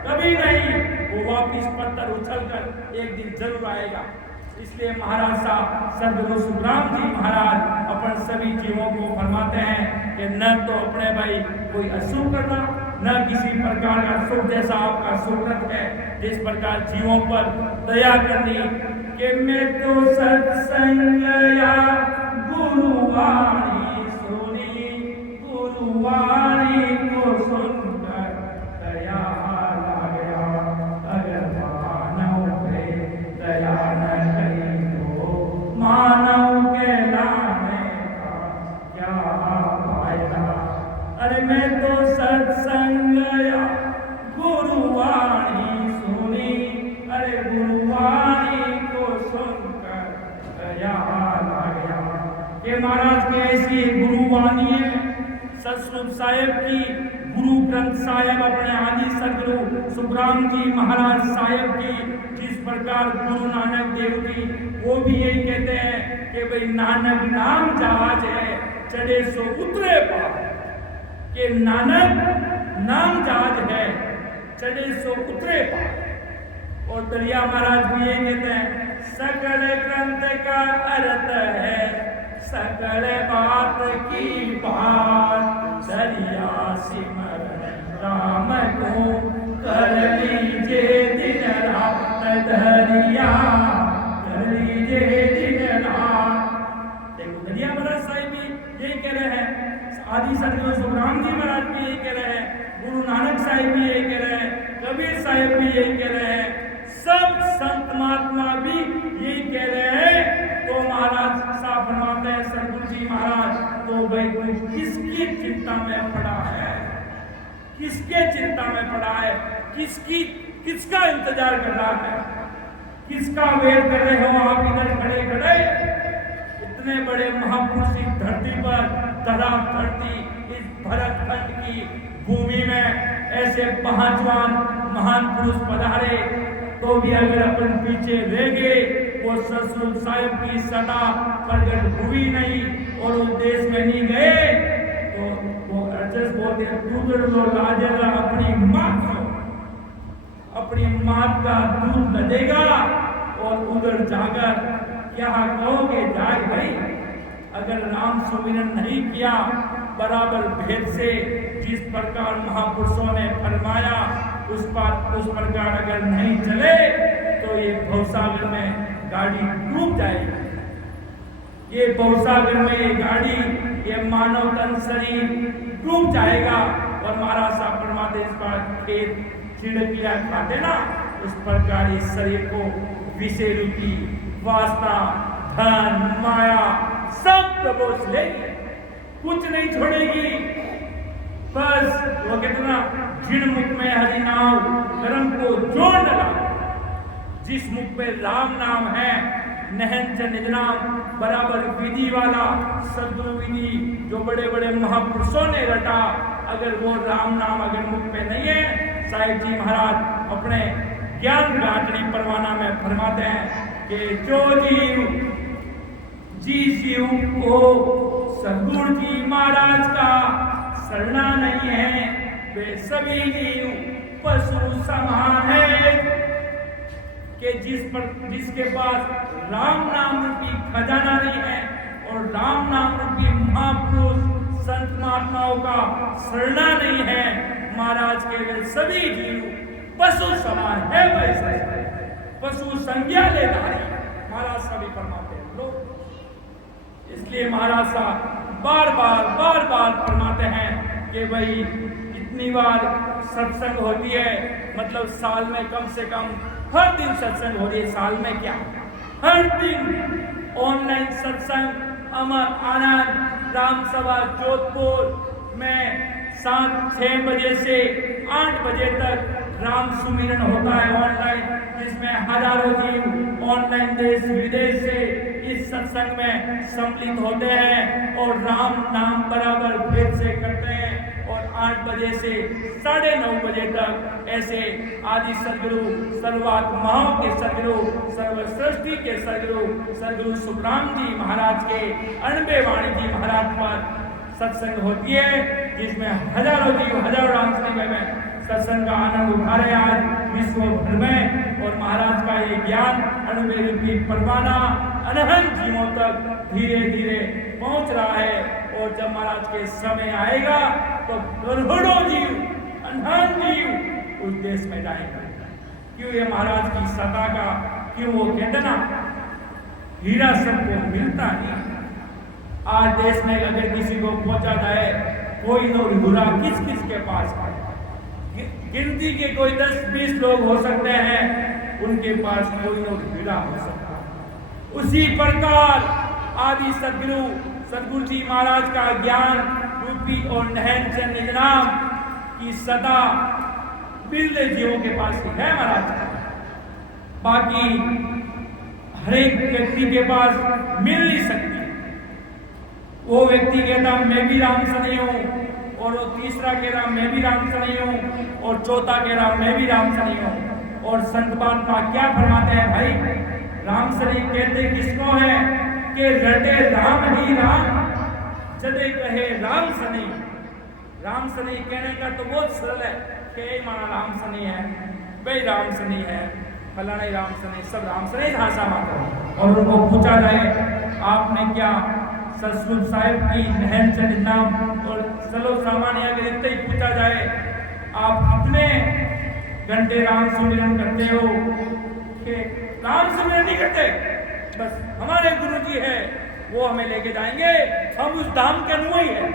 कभी नहीं, वो वापिस पत्थर उछलकर एक दिन जरूर आएगा। इसलिए महाराज साहब सदगुरु सुखराम जी महाराज अपन सभी जीवों को फरमाते हैं कि न तो अपने भाई कोई अशुभ करना, न किसी प्रकार का सुख जैसा आपका सुकृत है, जिस प्रकार जीवों पर दया करनी। कि मैं तो सत्संग या गुरुवाणी सुनी, गुरुवाणी को सुनकर दया ला गया। अगर मानव पे दया न करी तो मानव के लाने का क्या फायदा। अरे मैं तो सत्संग या गुरुवाणी सुनी, अरे गुरुवाणी को सुनकर दया ला गया। ये महाराज की ऐसी गुरुवाणी है सतसुख साहेब की, गुरु ग्रंथ साहेब अपने आदि सदगुरु सुखराम जी महाराज साहेब की, जिस प्रकार गुरु नानक देव की, वो भी यही कहते हैं कि भाई नानक नाम जहाज है, चढ़े सो उतरे पार। कि नानक नाम जहाज है, चढ़े सो उतरे पार। और दरिया महाराज भी यही कहते हैं, सकल ग्रंथ का अर्थ है सकल बात की बात, दरिया सिमरन राम को कर लीजिए दिन रात, दरिया कर लीजिए दिन रात। देखो दरिया महाराज साहिब भी यही कह रहे हैं, आदि सदगुरु सुखराम जी महाराज भी यही कह रहे हैं, गुरु नानक साहिब भी यही कह रहे हैं, कबीर साहिब भी यही कह रहे हैं, सब संत महात्मा भी यही कह रहे हैं। तो महाराज साहब फरमाते हैं सदगुरु जी महाराज, तो भाई कोई किसकी चिंता में पड़ा है, किसके चिंता में पड़ा है, किसका इंतजार कर रहा है, किसका वेट कर रहे हो आप इधर खड़े खड़े। इतने बड़े महापुरुष इस धरती पर, धरा धरती इस भरतखंड की भूमि में ऐसे पांचवान महान पुरुष पधारे, तो भी अगर अपन पीछे रह गए, वो सतसुख साहिब की सदा प्रकट हुई नहीं और उस देश में नहीं गए, तो वो अर्जस बोलते दूध लो लाजरा अपनी माँ को, अपनी माँ का दूध लगेगा और उधर जाकर क्या कहोगे जाए भाई। अगर नाम सुमिरन नहीं किया बराबर भेद से, जिस प्रकार महापुरुषों ने फरमाया उस प्रकार अगर नहीं चले, तो ये भवसागर में गाड़ी डूब जाएगी। ये भवसागर में ये गाड़ी, ये मानव तन शरीर डूब जाएगा। और महाराज साहब फरमाते इस बार खेत चिड़किया खाते ना, उस प्रकार इस शरीर को विषय रूपी वासना, धन, माया सब दबोच लेगी, कुछ नहीं छोड़ेगी। बस वो कितना जिन मुख में हरि नाम कर्म को जोड़ लगा, जिस मुख पे राम नाम है, नहन च निज नाम बराबर विधि वाला सदगुरु विधि जो बड़े बड़े महापुरुषों ने रटा, अगर वो राम नाम अगर मुख पे नहीं है, साहिब जी महाराज अपने ज्ञान गांठनी परवाना में फरमाते हैं कि जो जीव को सदगुरु जी महाराज का शरणा नहीं है, वे सभी जीव पशु समान है। कि जिसके पास राम नाम रूपी खजाना नहीं है और राम नाम रूपी महापुरुष संत महात्माओं का शरणा नहीं है, महाराज के वे सभी जीव पशु समान है, वैसे पशु संज्ञा लेधारी महाराज सभी फरमाते हैं लोग। इसलिए महाराज साहब बार बार फरमाते हैं कि भाई इतनी बार सत्संग होती है, मतलब साल में कम से कम हर दिन सत्संग हो रही है। साल में क्या, हर दिन ऑनलाइन सत्संग अमर आनंद राम सभा जोधपुर में 6 बजे से 8 बजे तक राम सुमिरन होता है ऑनलाइन, जिसमें हजारों जीव ऑनलाइन देश विदेश से इस सत्संग में सम्मिलित होते हैं और राम नाम बराबर भेद से करते हैं। और 8 बजे से 9:30 बजे तक ऐसे आदि सदगुरु सर्वात्माओं के सदगुरु सर्वसृष्टि के सदगुरु सुखराम जी महाराज के अणबे वाणी जी महाराज पर सत्संग होती है, जिसमें हजारों जीव हजारों राम संगम में सत्संग का आनंद उठा रहे आज विश्व भर में। और महाराज का ये ज्ञान अणुबे रूपी परवाना अनहंत जीवों तक धीरे धीरे पहुंच रहा है। और जब महाराज के समय आएगा तो करोड़ों जीव अनहंत जीव उस देश में जाएंगे। क्यों ये महाराज की सत्ता का, क्यों वो कहते ना हीरा सबको मिलता नहीं। आज देश में अगर किसी को पहुंचा जाए कोई नो हीरा किस किस के पास है, गिनती के कोई 10-20 लोग हो सकते हैं, उनके पास कोई नो हीरा हो सकता है। उसी प्रकार आदि सदगुरु जी महाराज का ज्ञान रूपी और नहन चंद निजनाम की सदा बिरले जीवों के पास ही है महाराज। बाकी हर एक व्यक्ति के पास मिल नहीं सकती। वो व्यक्ति कहता मैं भी राम से नहीं हूं, और वो तीसरा कह रहा मैं भी राम से नहीं हूं, और चौथा कह रहा मैं भी राम से नहीं हूं। और संत महात्मा क्या फरमाते हैं भाई, राम से नहीं कहते किसको है कि रटे राम ही राम, जदे कहे राम से नहीं। राम से नहीं कहने का तो बहुत सरल है कि माना राम से नहीं है, भाई राम से नहीं है, फलाना राम से नहीं, सब राम से नहीं भाषा मात्र। और उनको पूछा जाए आपने क्या सरस्वती साहिब की नहन से नाम और चलो सामान्य अगर इतना ही पूछा जाए आप कितने घंटे राम सुमिरन करते हो, कि राम सुमिरन नहीं करते, बस हमारे गुरुजी है वो हमें लेके जाएंगे, हम उस धाम के अनुयायी है,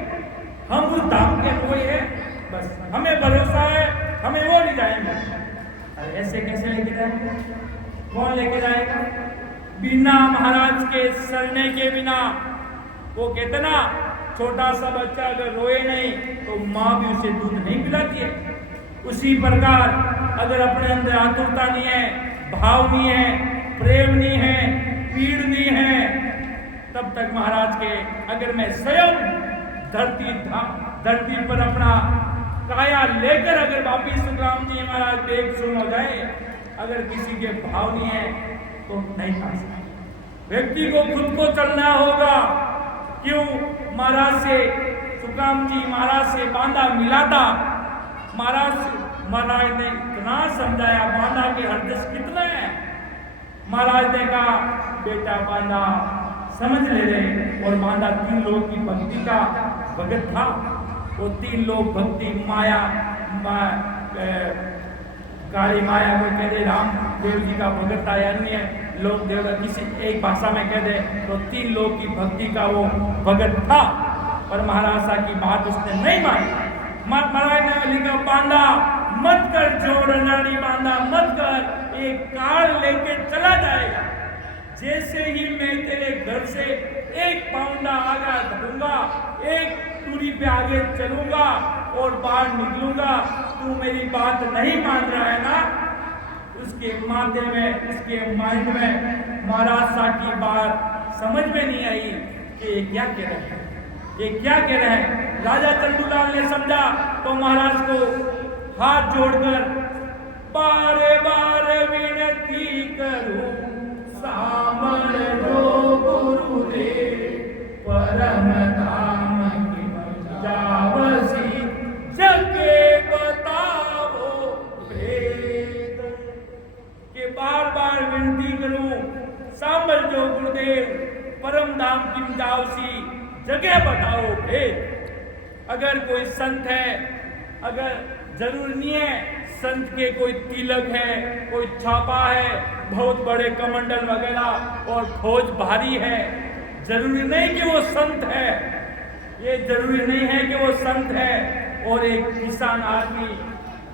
हम उस धाम के अनुयायी है, बस हमें भरोसा है, हमें वो नहीं जाएंगे। अरे ऐसे कैसे लेके जाएंगे, कौन लेके जाएगा? बिना महाराज के सरने के बिना। वो कहते ना छोटा सा बच्चा अगर रोए नहीं तो माँ भी उसे दूध नहीं पिलाती है। उसी प्रकार अगर अपने अंदर आतुरता नहीं है, भाव नहीं है, प्रेम नहीं है, पीड़ नहीं है, तब तक महाराज के अगर मैं स्वयं धरती पर अपना काया लेकर अगर वापिस सुखराम जी महाराज बेकसूर हो जाए, अगर किसी के भाव नहीं है तो नहीं खा सकते। व्यक्ति को खुद को चलना होगा। क्यों? महाराज से सुखराम जी महाराज से बांधा मिला था, महाराज ने इतना समझाया बांधा के हरदस कितने हैं। महाराज ने कहा बेटा बांधा समझ ले रहे, और बांधा 3 लोग की भक्ति का भगत था। वो 3 लोग भक्ति माया काली माया को कहते राम देव जी का भगत था, अन्य लोग देवता किसी एक भाषा में कह दे तो 3 लोग की भक्ति का वो भगत था। पर महाराज की बात उसने नहीं मानी। महाराज ने लिखा बांधा मत कर, जो रनाड़ी बांधा मत कर, एक कार लेके चला जाएगा। जैसे ही मैं तेरे घर से एक पाउंडा आगे धरूंगा, एक दूरी पे आगे चलूंगा और बाहर निकलूंगा, तू मेरी बात नहीं मान रहा है ना? उसके माथे में, उसके माइंड में महाराज साहब की बात समझ में नहीं आई कि ये क्या कह रहे हैं, ये क्या कह रहे हैं। राजा चंदूलाल ने समझा तो महाराज को हाथ जोड़कर बारे बारे विनती करूं, सामर जो गुरुदेव परम धाम की जावसी जगे बताओ भेद। के बार बार विनती करूं, सांबर जो गुरुदेव परम धाम की जावसी जगह बताओ भेद। अगर कोई संत है, अगर जरूरी नहीं है संत के कोई तिलक है, कोई छापा है, बहुत बड़े कमंडल वगैरह और फौज भारी है, जरूरी नहीं कि वो संत है। ये जरूरी नहीं है कि वो संत है। और एक किसान आदमी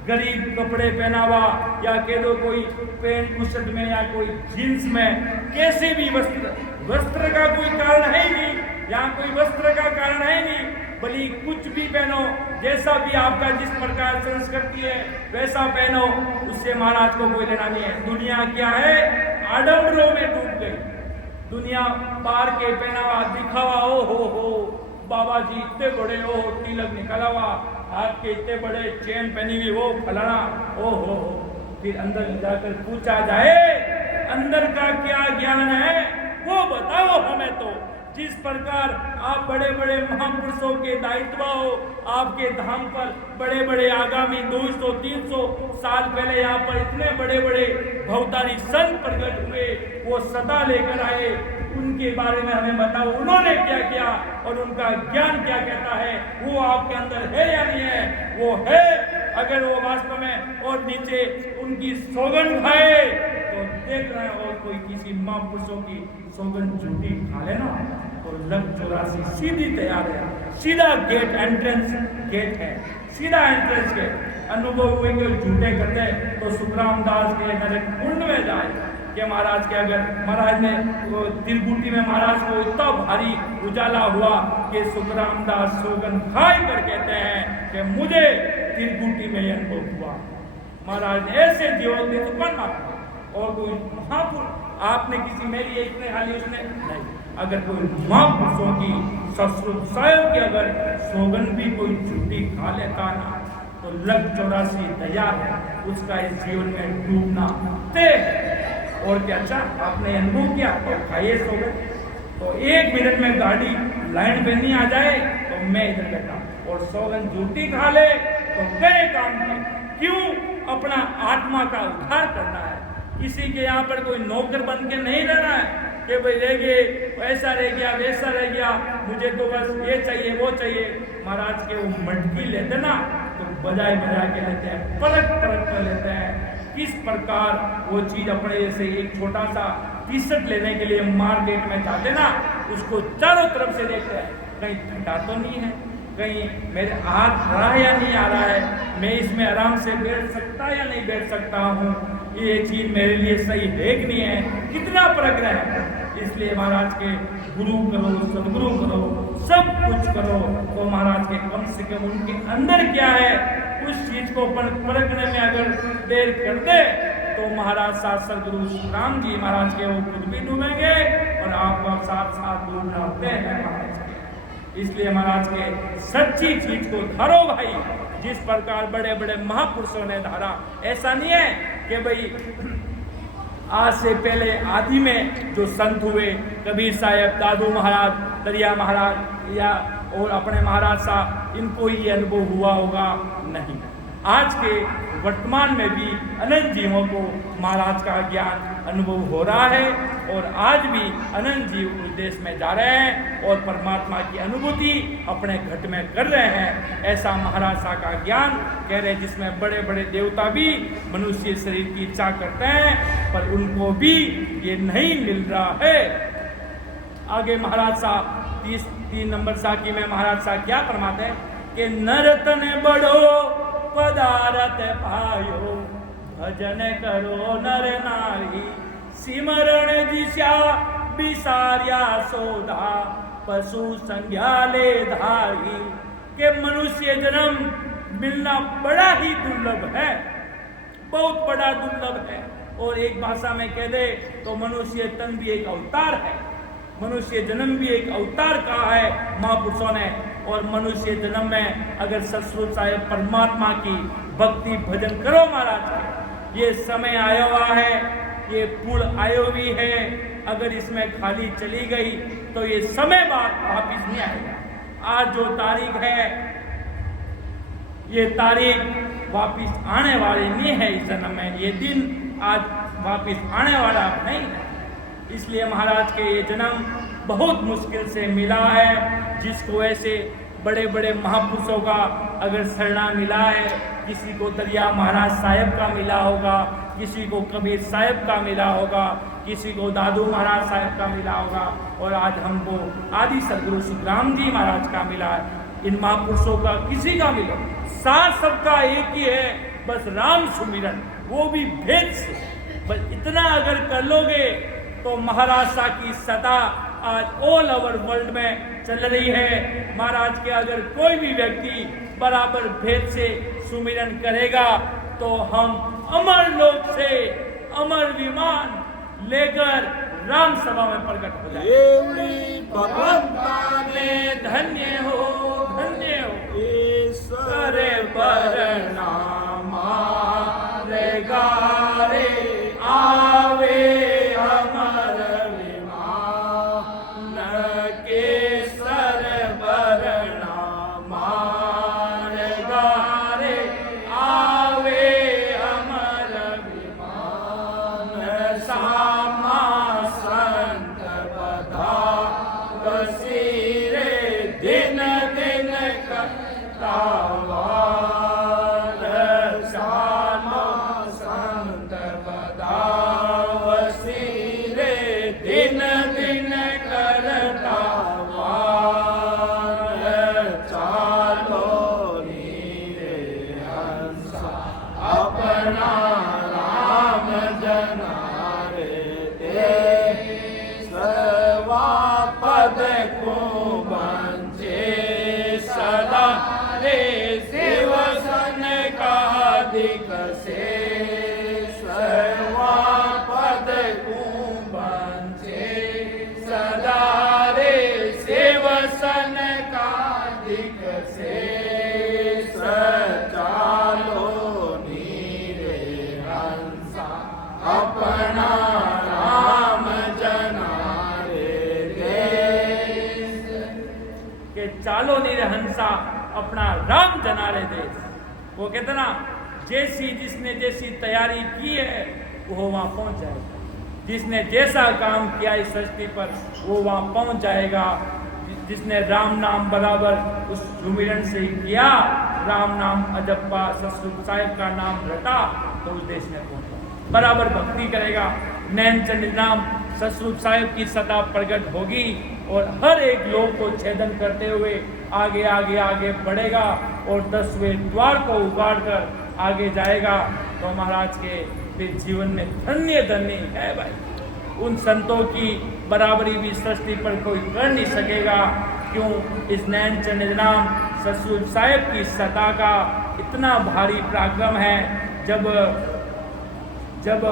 गरीब कपड़े पहना हुआ या कह दो कोई पैंट टी-शर्ट में या कोई जींस में, कैसे भी वस्त्र का कोई कारण है नहीं, यहाँ कोई वस्त्र का कारण है नहीं, भली कुछ भी पहनो, जैसा भी आपका जिस प्रकार संस्कृति है वैसा पहनो, उससे महाराज को कोई लेना नहीं है। दुनिया क्या है, आडंबरों में डूब गई दुनिया। पार के पहनावा दिखावा, हो बाबा जी इतने बड़े, हो तिलक निकला हुआ, हाथ के इतने बड़े चेन पहनी हुई, वो फलाना, हो। फिर अंदर जाकर पूछा जाए अंदर का क्या ज्ञान है वो बताओ हमें। तो जिस प्रकार आप बड़े बड़े महापुरुषों के दायित्व हो, आपके धाम पर बड़े बड़े आगामी 200-300 साल पहले यहाँ पर इतने बड़े बड़े भवतारी संत प्रकट हुए, वो सदा लेकर आए, उनके बारे में हमें बताओ, उन्होंने क्या किया और उनका ज्ञान क्या कहता है, वो आपके अंदर है या नहीं है। वो है अगर वो वास्तव में, और नीचे उनकी सौगंध खाए तो देख रहे हैं, और कोई किसी महापुरुषों की सौगंध झूठी खा लेना तो लग 84 सीधी तैयार है, सीधा गेट, एंट्रेंस गेट है, सीधा एंट्रेंस गेट। अनुभव हुए कि झूठे करते तो सुखराम दास के नरक कुंड में जाए कि महाराज के, अगर महाराज ने तिलकुटी में महाराज को इतना भारी उजाला हुआ कि सुखराम दास सौगंध खाई कर कहते हैं कि मुझे तिलकुटी में अनुभव हुआ। महाराज ने ऐसे जीवन में उत्पन्न मारा। और कोई महापुरुष आपने किसी मेरी एक ने हाली उसने नहीं, अगर कोई महापुरुषों की ससुर साहब की अगर सौगंध भी कोई झूठी खा लेता ना तो लग 84 तैयार है, उसका इस जीवन में डूबना तय है। और क्या अच्छा आपने अनुभव किया तो खाइए सौगंध। तो 1 मिनट में गाड़ी लाइन पे नहीं आ जाए तो मैं इधर बैठा, और सौगंध झूठी खा ले तो गए काम के। क्यों? अपना आत्मा का उद्धार करना है। किसी के यहाँ पर कोई नौकर बन के नहीं रहना है कि भाई रह गए, ऐसा रह गया, वैसा रह गया, मुझे तो बस ये चाहिए वो चाहिए। महाराज के वो मटकी लेते ना तो बजा के लेते हैं, परख कर लेते हैं किस प्रकार वो चीज अपने जैसे एक छोटा सा टी-शर्ट लेने के लिए मार्केट में जाते ना, उसको चारों तरफ से देखते हैं, कहीं ठंडा तो नहीं है, कहीं मेरे हाथ आ रहा या नहीं आ रहा है, मैं इसमें आराम से बैठ सकता या नहीं बैठ सकता हूँ, ये चीज मेरे लिए सही है कि नहीं है, कितना परख रहे हैं। इसलिए महाराज के गुरु करो, सदगुरु करो, सब कुछ करो तो महाराज के कम से कम उनके अंदर क्या है उस चीज को परखने में अगर देर कर दे तो महाराज साथ सदगुरु राम जी महाराज के वो खुद भी डूबेंगे और आपका साथ साथ डूबना होते हैं महाराज के। इसलिए महाराज के सच्ची चीज को धरो भाई, जिस प्रकार बड़े बड़े महापुरुषों ने धारा। ऐसा नहीं है कि भाई आज से पहले आदि में जो संत हुए, कबीर साहब, दादू महाराज, दरिया महाराज या और अपने महाराज साहब, इनको ये अनुभव हुआ होगा नहीं। आज के वर्तमान में भी अनंत जीवों को महाराज का ज्ञान अनुभव हो रहा है और आज भी अनंत जीव उस देश में जा रहे हैं और परमात्मा की अनुभूति अपने घट में कर रहे हैं। ऐसा महाराज साहब का ज्ञान कह रहे हैं जिसमें बड़े बड़े देवता भी मनुष्य शरीर की इच्छा करते हैं पर उनको भी ये नहीं मिल रहा है। आगे महाराज साहब 3 नंबर साखी में महाराज साहब क्या फरमाते हैं कि नरतन बढ़ो पदारथ पायो, भजन करो नर नारी, सिमरण दिशा बिसारिया सोधा, पशु संज्ञा ले धारी। के मनुष्य जन्म मिलना बड़ा ही दुर्लभ है, बहुत बड़ा दुर्लभ है। और एक भाषा में कह दे तो मनुष्य तन भी एक अवतार है, मनुष्य जन्म भी एक अवतार कहा है महापुरुषों ने। और मनुष्य जन्म में अगर ससुर साहेब परमात्मा की भक्ति भजन करो महाराज के, ये समय आया हुआ है, ये पुल आयो भी है, अगर इसमें खाली चली गई तो ये समय बाद वापिस नहीं आएगा। आज जो तारीख है ये तारीख वापिस आने वाली नहीं है इस जन्म में, ये दिन आज वापिस आने वाला नहीं है। इसलिए महाराज के ये जन्म बहुत मुश्किल से मिला है, जिसको ऐसे बड़े बड़े महापुरुषों का अगर सरना मिला है, किसी को दरिया महाराज साहब का मिला होगा, किसी को कबीर साहब का मिला होगा, किसी को दादू महाराज साहब का मिला होगा, और आज हमको आदि सदगुरु सुखराम जी महाराज का मिला है। इन महापुरुषों का किसी का मिले, साथ सबका एक ही है, बस राम सुमिरन, वो भी भेद से। बस इतना अगर कर लोगे तो महाराज की सतह आज ऑल ओवर वर्ल्ड में चल रही है। महाराज के अगर कोई भी व्यक्ति बराबर भेद से सुमिरन करेगा तो हम अमर लोक से अमर विमान लेकर राम सभा में प्रकट हो जाए। भगवान ने धन्य हो करे बरनामा रे गारे आवे अमर विमान के सर बरनामा रे गारे आवे अमर विमान सामा संत बधा बसीरे दिन दिन करतावार सामा संत बधा बसीरे दिन दिन करतावार चालो नीरे हंसा अपना राम जनारे दे सर्वा पद को बंचे सदा रे शिव सन का दिक से सर्वा पद को बंचे सदा रे शिव सन का दिक से सचालो नीरे हंसा अपना राम जनारे देश के चालो नीरे हंसा अपना राम जनारे देश। वो कहते ना, जिसने जैसी तैयारी की है वो वहां पहुंच जाएगा, जिसने जैसा काम किया इस सृष्टि पर वो वहां पहुंच जाएगा। जिसने राम नाम बराबर उस सुमिरन से किया, राम नाम अजप्पा सतरूप साहिब का नाम रटा, तो उस देश में पहुंचा, बराबर भक्ति करेगा। नैन चंड नाम सतरूप साहिब की सत्ता प्रकट होगी और हर एक लोग को छेदन करते हुए आगे आगे आगे बढ़ेगा और 10वें द्वार को उगाड़ कर आगे जाएगा। तो महाराज के फिर जीवन में धन्य धन्य है भाई। उन संतों की बराबरी भी सृष्टि पर कोई कर नहीं सकेगा। क्यों? इस नैन चंड नाम सतरूप साहिब की सत्ता का इतना भारी पराक्रम है। जब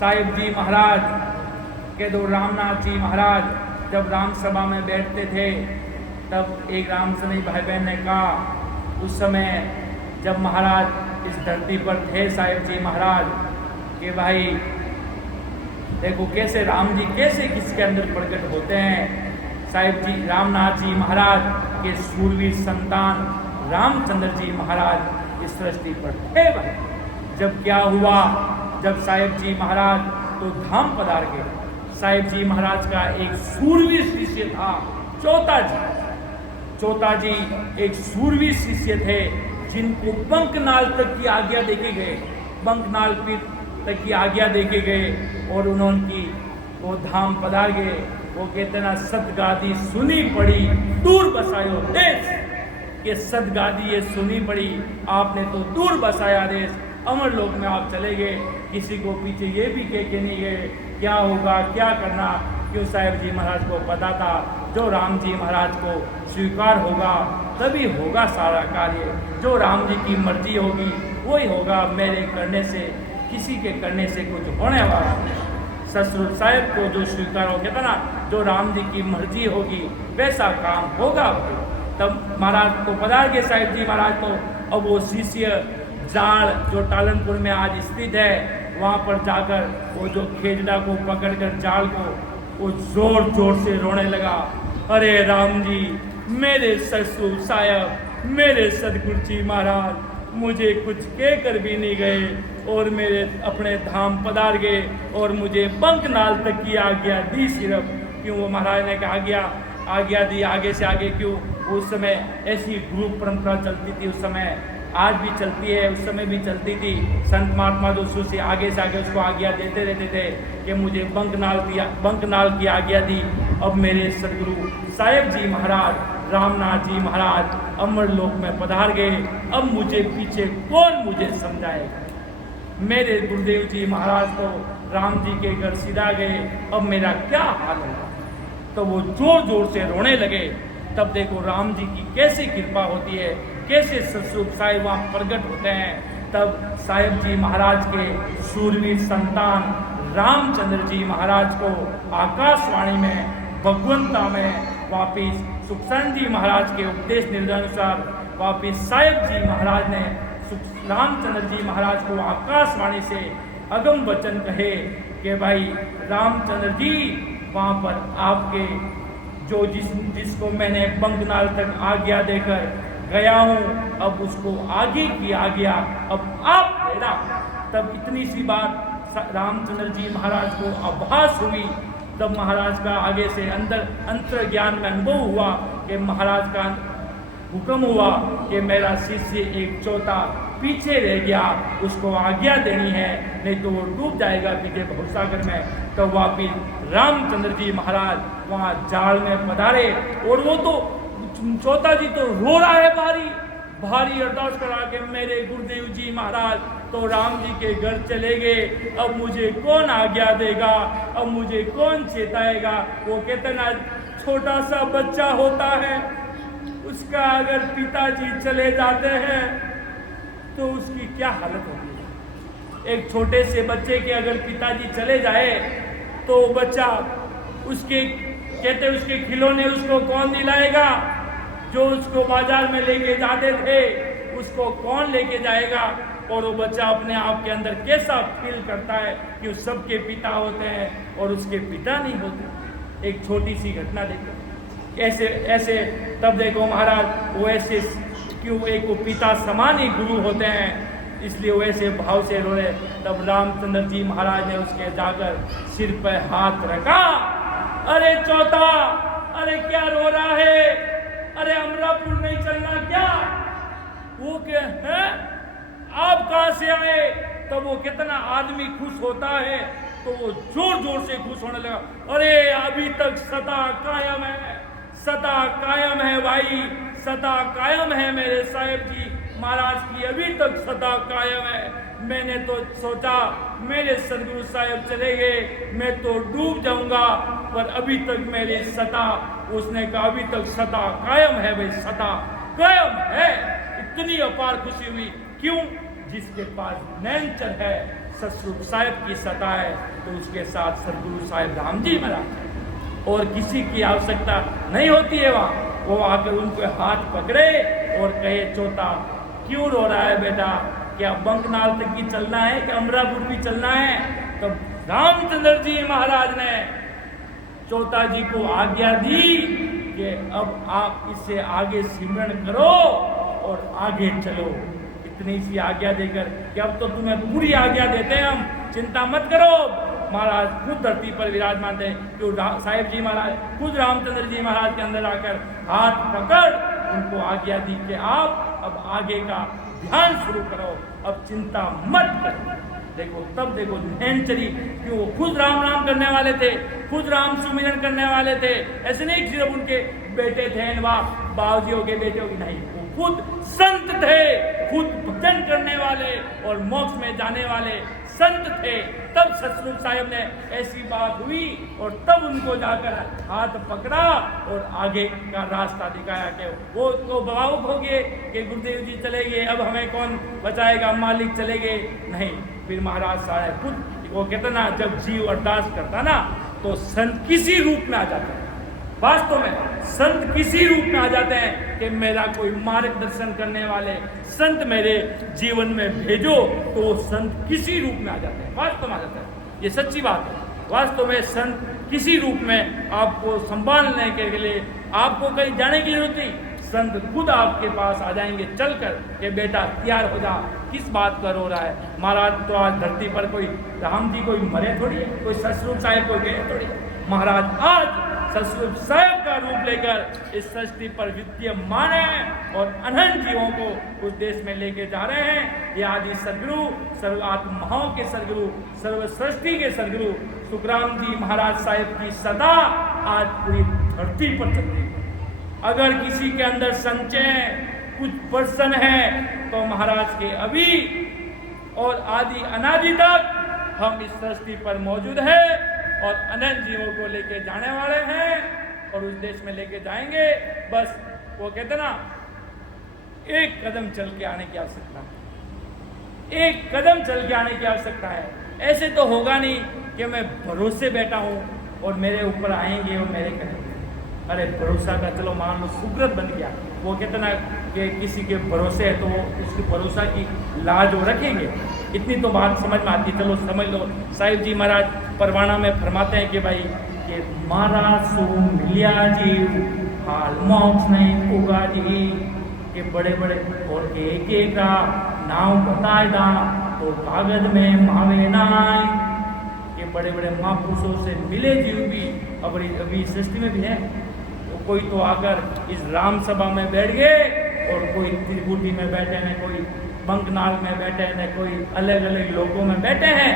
साहिब जी महाराज के दो रामनाथ जी महाराज जब राम सभा में बैठते थे, तब एक रामसनी भाई बहन ने कहा, उस समय जब महाराज इस धरती पर थे साहिब जी महाराज, कि भाई देखो कैसे राम जी कैसे किसके अंदर प्रकट होते हैं। साहिब जी रामनाथ जी महाराज के सूरवीर संतान रामचंद्र जी महाराज इस सृष्टि पर थे भाई। जब क्या हुआ, जब साहिब जी महाराज तो धाम पधार गए। साहिब जी महाराज का एक सूरवीर शिष्य था चौथा जी एक सूरवीर शिष्य थे, जिनको बंकनाल तक की आज्ञा देके गए, बंकनाल तक की आज्ञा देके गए और उन्होंने वो धाम पधार गए। वो कहते ना, सदगादी सुनी पड़ी दूर बसायो देश, के सदगादी ये सुनी पड़ी, आपने तो दूर बसाया देश, अमर लोक में आप चले गए। किसी को पीछे ये भी कह के नहीं गए क्या होगा क्या करना। क्यों? साहिब जी महाराज को पता था जो राम जी महाराज को स्वीकार होगा तभी होगा सारा कार्य, जो राम जी की मर्जी होगी वही होगा। मेरे करने से किसी के करने से कुछ होने वाला नहीं। सतरूप साहिब को जो स्वीकार हो गया था ना, जो राम जी की मर्जी होगी वैसा काम होगा। तब महाराज को पधार गए साहिब जी महाराज को। अब वो शिष्य जाड़ जो टालनपुर में आज स्थित है, वहाँ पर जाकर वो जो खेजड़ा को पकड़कर जाल को वो जोर जोर से रोने लगा, अरे राम जी, मेरे सतरूप साहब, मेरे सदगुरु जी महाराज मुझे कुछ कह कर भी नहीं गए और मेरे अपने धाम पधार गए और मुझे बंकनाल तक की आज्ञा दी सिर्फ। क्यों? वो महाराज ने कहा आज्ञा दी, आगे से आगे क्यों? उस समय ऐसी गुरु परंपरा चलती थी उस समय, आज भी चलती है, उस समय भी चलती थी। संत महात्मा जो से आगे उसको आज्ञा देते रहते थे कि मुझे बंकनाल की आज्ञा दी। अब मेरे सदगुरु साहेब जी महाराज रामनाथ जी महाराज अमरलोक में पधार गए। अब मुझे पीछे कौन मुझे समझाएगा। मेरे गुरुदेव जी महाराज तो राम जी के घर सीधा गए, अब मेरा क्या हाल होगा। तो वो जोर जोर से रोने लगे। तब देखो राम जी की कैसी कृपा होती है, कैसे सतस्वरूप साहिब वहाँ प्रकट होते हैं। तब साहिब जी महाराज के सूरवीर संतान रामचंद्र जी महाराज को आकाशवाणी में भगवंता में वापिस सुखचंद जी महाराज के उपदेश निर्देशानुसार वापिस साहिब जी महाराज ने रामचंद्र जी महाराज को आकाशवाणी से अगम वचन कहे कि भाई रामचंद्र जी वहाँ पर आपके जो जिसको मैंने बंकनाल तक आज्ञा देकर गया हूँ, अब उसको आगे की आज्ञा अब आप देना। तब इतनी सी बात रामचंद्र जी महाराज को आभास हुई। तब महाराज का आगे से अंतर ज्ञान में अनुभव हुआ कि महाराज का हुक्म हुआ कि मेरा शिष्य एक चौथा पीछे रह गया, उसको आज्ञा देनी है, नहीं तो वो डूब जाएगा पीछे भवसागर में। तो वापिस रामचंद्र जी महाराज वहाँ जाल में पधारे और वो तो चौथा जी तो रो रहा है भारी अरदास करा के मेरे गुरुदेव जी महाराज तो राम जी के घर चले गए, अब मुझे कौन आज्ञा देगा, अब मुझे कौन चेताएगा। वो कितना छोटा सा बच्चा होता है, उसका अगर पिताजी चले जाते हैं तो उसकी क्या हालत होती है। एक छोटे से बच्चे के अगर पिताजी चले जाए तो बच्चा उसके कहते उसके खिलौने उसको कौन दिलाएगा, जो उसको बाजार में लेके जाते थे उसको कौन लेके जाएगा। और वो बच्चा अपने आप के अंदर कैसा फील करता है कि उस सबके पिता होते हैं और उसके पिता नहीं होते। एक छोटी सी घटना देखो ऐसे तब देखो महाराज वो ऐसे क्यों एक वो पिता समान ही गुरु होते हैं, इसलिए वैसे भाव से रो रहे। तब रामचंद्र जी महाराज ने उसके जाकर सिर पर हाथ रखा, अरे चौथा, अरे क्या रो रहा है, अरे अमरापुर नहीं चलना क्या। वो क्या है, आप कहां से आए। तो वो कितना आदमी खुश होता है तो वो जोर जोर से खुश होने लगा, अरे अभी तक सता कायम है, सता कायम है भाई, सता कायम है मेरे साहेब जी महाराज की अभी तक सता कायम है। मैंने तो सोचा मेरे सदगुरु साहिब चले गए मैं तो डूब जाऊंगा, पर अभी तक मेरी सता, उसने कहा अभी तक सता कायम है भाई, सता कायम है। इतनी अपार खुशी हुई, क्यों, जिसके पास नैनचर है सतस्वरूप साहिब की सता है तो उसके साथ सदगुरु साहिब राम जी महाराज है और किसी की आवश्यकता नहीं होती है। वहाँ वो आकर उनको हाथ पकड़े और कहे चौथा क्यों रो रहा है बेटा, क्या बंकनाल तक ही चलना है कि अमरापुर भी चलना है। तो रामचंद्र जी महाराज ने चौथा जी को आज्ञा दी कि अब आप इससे आगे सिमरन करो और आगे चलो। इतनी सी आज्ञा देकर कि अब तो तुम्हें पूरी आज्ञा देते हैं हम, चिंता मत करो। महाराज खुद धरती पर विराजमान थे, जो साहिब जी महाराज खुद रामचंद्र जी महाराज के अंदर आकर हाथ पकड़ उनको आज्ञा दी कि आप अब आगे का ध्यान शुरू करो, अब चिंता मत करो। देखो तब देखो नैनचरी, क्यों वो खुद राम नाम करने वाले थे, खुद राम सुमिरन करने वाले थे। ऐसे नहीं सिर्फ उनके बेटे थे बाबूजी हो गए बेटे हो गए, नहीं, वो खुद संत थे, खुद भजन करने वाले और मोक्ष में जाने वाले संत थे। तब सतस्वरूप साहिब ने ऐसी बात हुई और तब उनको जाकर हाथ पकड़ा और आगे का रास्ता दिखाया कि वो तो भावुक हो गए कि गुरुदेव जी चले गए, अब हमें कौन बचाएगा, मालिक चले गए। नहीं, फिर महाराज साहब खुद वो कितना जब जीव अरदास करता ना तो संत किसी रूप में आ जाता है। वास्तव में संत किसी रूप में आ जाते हैं कि मेरा कोई मार्गदर्शन करने वाले संत मेरे जीवन में भेजो, तो वो संत किसी रूप में आ जाते हैं, वास्तव में आ जाता है। ये सच्ची बात है। वास्तव में संत किसी रूप में आपको संभालने के लिए आपको कहीं जाने की जरूरत नहीं, संत खुद आपके पास आ जाएंगे चलकर कि बेटा तैयार हो जा, किस बात का रो रहा है। महाराज तो आज धरती पर कोई राम जी कोई मरे थोड़ी है, कोई सतस्वरूप साहिब कोई गए थोड़ी। महाराज आज सतस्वरूप साहिब का रूप लेकर इस सृष्टि पर विद्यमान है और अनंत जीवों को उस देश में लेके जा रहे हैं। ये आदि सदगुरु, सर्व आत्माओं के सदगुरु, सर्व सृष्टि के सदगुरु सुखराम जी महाराज साहिब की सदा आज पूरी धरती पर चल रही है। अगर किसी के अंदर संचय कुछ पर्सन है तो महाराज के अभी और आदि अनादि तक हम इस सृष्टि पर मौजूद है और अनंत जीवों को लेके जाने वाले हैं और उस देश में लेके जाएंगे। बस वो कहते ना, एक कदम चल के आने की आवश्यकता है, एक कदम चल के आने की आवश्यकता है। ऐसे तो होगा नहीं कि मैं भरोसे बैठा हूं और मेरे ऊपर आएंगे और मेरे करेंगे। अरे भरोसा का चलो मान लो सुकृत बन गया, वो कहते ना कि किसी के भरोसे है तो वो उसकी भरोसा की लाज वो रखेंगे। इतनी तो बात समझ में आती, चलो समझ लो। साहिब जी महाराज परवाना में फरमाते हैं कि भाई ये महाराज सो मिलिया जी हाल मोक्ष नहीं होगा जी, के बड़े बड़े और एक का नाम बताए दा तो कागज में मावे नाय, के बड़े बड़े महापुरुषों से मिले जीव भी अभी सृष्टि में भी है। तो कोई तो आकर इस राम सभा में बैठ गए और कोई त्रिकुटी में बैठे हैं, कोई बंकनाल में बैठे हैं, कोई अलग अलग लोगों में बैठे हैं।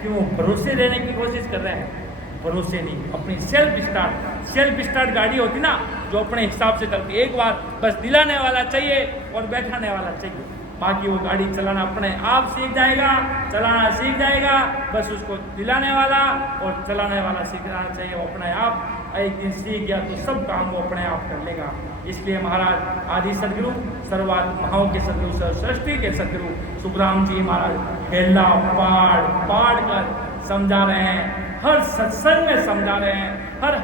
क्यों? भरोसे लेने की कोशिश कर रहे हैं। भरोसे नहीं, अपनी सेल्फ स्टार्ट गाड़ी होती ना जो अपने हिसाब से चलती, एक बार बस दिलाने वाला चाहिए और बैठाने वाला चाहिए, बाकी वो गाड़ी चलाना अपने आप सीख जाएगा, चलाना सीख जाएगा। बस उसको दिलाने वाला और चलाने वाला सीखना चाहिए, वो अपने आप एक दिन सीख गया तो सब काम वो अपने आप कर लेगा। इसलिए महाराज आदि सदगुरु, सर्वात्माओं के सदगुरु, सृष्टि के सदगुरु सुखराम जी महाराज हेला पाड़ कर समझा रहे हैं, हर सत्संग में समझा रहे हैं,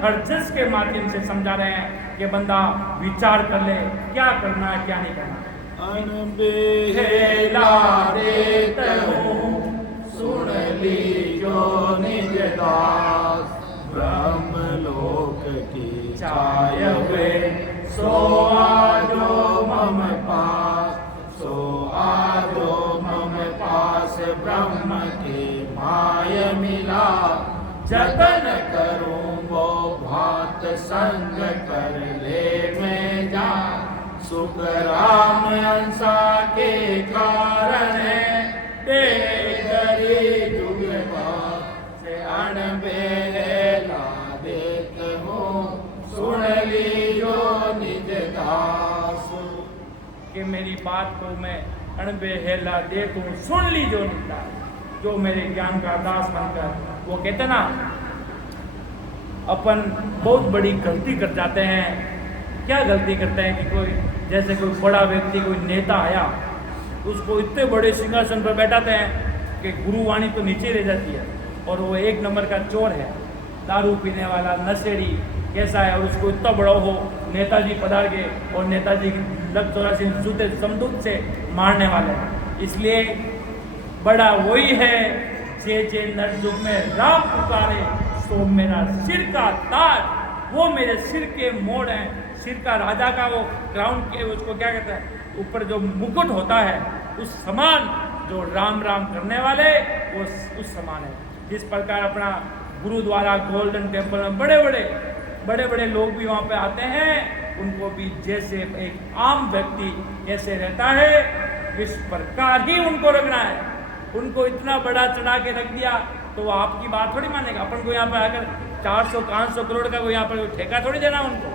हर जस के माध्यम से समझा रहे हैं कि बंदा विचार कर ले क्या करना है क्या नहीं करना। अनबेला देत हूँ सुन लीजो निज दास, ब्रह्मलोक की छाया वे सो आजो मम पास, सो आजो मम पास ब्रह्म की माय मिला, जतन करूं वो भात संग कर ले मैं जा, सुख राम अंसा के कारण बेगरी जुग से अनबेला देत हूँ सुन लीजो निज दास, कि मेरी बात को मैं अणबेहेला देत हूँ सुन लीजो निज दास। जो मेरे ज्ञान का दास बनकर, वो कहते ना अपन बहुत बड़ी गलती कर जाते हैं। क्या गलती करते हैं कि कोई जैसे कोई बड़ा व्यक्ति, कोई नेता आया, उसको इतने बड़े सिंहासन पर बैठाते हैं कि गुरुवाणी तो नीचे रह जाती है और वो एक नंबर का चोर है, दारू पीने वाला, नशेड़ी कैसा है, और उसको इतना बड़ा हो नेताजी पधार गए और नेताजी लग 84 जूते समदूत से मारने वाले हैं। इसलिए बड़ा वही है जे नरजुग में राम पुकारे, सो मेरा सिर का ताज, वो मेरे सिर के मोड़ हैं। सिर का राजा का वो क्राउन के उसको क्या कहते हैं, ऊपर जो मुकुट होता है उस समान जो राम राम करने वाले वो उस समान है। जिस प्रकार अपना गुरुद्वारा गोल्डन टेम्पल में बड़े बड़े लोग भी वहाँ पे आते हैं, उनको भी जैसे एक आम व्यक्ति कैसे रहता है इस प्रकार ही उनको रखना है। उनको इतना बड़ा चढ़ा के रख दिया तो वो आपकी बात थोड़ी मानेगा। अपन को यहाँ पर आकर 400-500 करोड़ का यहाँ पर ठेका थोड़ी देना उनको।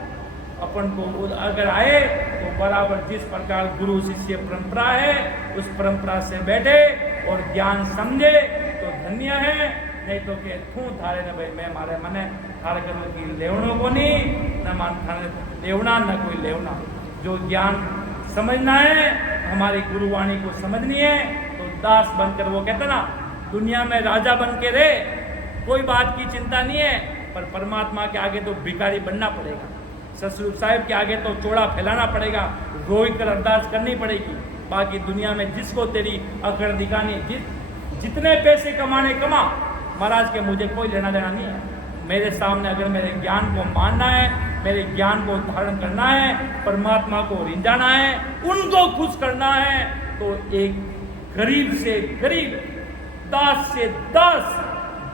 अपन को अगर आए तो बराबर जिस प्रकार गुरु शिष्य परंपरा है उस परंपरा से बैठे और ज्ञान समझे तो धन्य है, नहीं तो के थू थारे ने भाई मैं मारे मने थारे करो की लेवनों को नहीं न मान थारे लेवना न कोई लेवना। जो ज्ञान समझना है, हमारी गुरुवाणी को समझनी है तो दास बनकर, वो कहते ना दुनिया में राजा बन के रहे, कोई बात की चिंता नहीं है, पर परमात्मा के आगे तो भिखारी बनना पड़ेगा। सतस्वरूप साहिब के आगे तो चोड़ा फैलाना पड़ेगा, रोई कर अरदास करनी पड़ेगी। बाकी दुनिया में जिसको तेरी अकड़ दिखानी, जितने पैसे कमाने कमा, महाराज के मुझे कोई लेना देना नहीं है। मेरे सामने अगर मेरे ज्ञान को मानना है, मेरे ज्ञान को धारण करना है, परमात्मा को रिंझाना है, उनको खुश करना है, तो एक गरीब से गरीब, दास से दास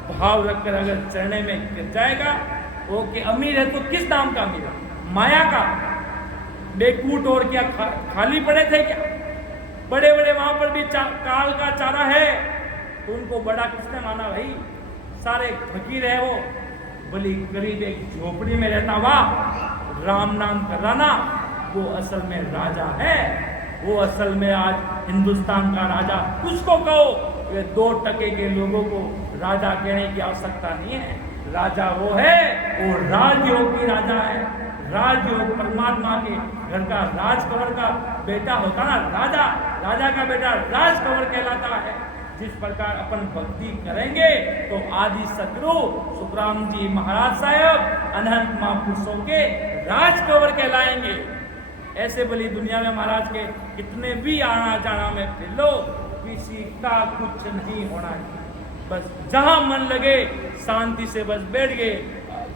भाव रखकर अगर चढ़ने में गिर जाएगा ओके, अमीर है तो किस नाम का अमीर है? माया का? बेकूट और क्या खाली पड़े थे क्या? बड़े बड़े वहां पर भी काल का चारा है, तो उनको बड़ा किसने माना भाई? सारे फकीर है वो, बली गरीब एक झोपड़ी में रहता हुआ राम नाम कराना, वो असल में राजा है। वो असल में आज हिंदुस्तान का राजा उसको कहो। ये 2% के लोगों को राजा कहने की आवश्यकता नहीं है। राजा वो है, वो राजयोग की राजा है। राजयोग परमात्मा के घर का राज कंवर का बेटा होता ना राजा, राजा का बेटा राज कंवर कहलाता है। जिस प्रकार अपन भक्ति करेंगे तो आदि सतगुरु सुखराम जी महाराज साहब अनंत महापुरुषों के राज कंवर कहलाएंगे। ऐसे भली दुनिया में महाराज के कितने भी आना जाना में फिर लो, किसी का कुछ नहीं होना चाहिए। बस जहां मन लगे शांति से बस बैठ गए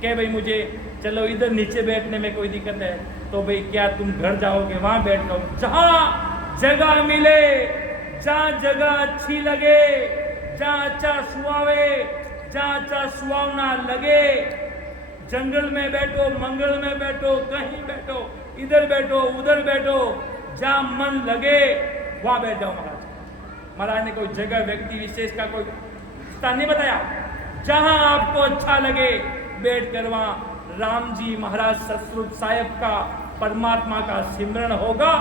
कि भाई मुझे चलो इधर नीचे बैठने में कोई दिक्कत है तो भाई क्या तुम घर जाओगे, वहां बैठ जाओ। जहां जगह मिले, जहां जगह अच्छी लगे, जहां अच्छा सुहावे, जहां अच्छा सुहावना लगे, जंगल में बैठो, मंगल में बैठो, कहीं बैठो, इधर बैठो, उधर बैठो, जहां मन लगे वहां बैठ जाओ। महाराज ने कोई जगह व्यक्ति विशेष का कोई स्थान नहीं बताया। जहां आपको अच्छा लगे बैठ कर वहां राम जी महाराज सतस्वरूप साहेब का परमात्मा का सिमरन होगा,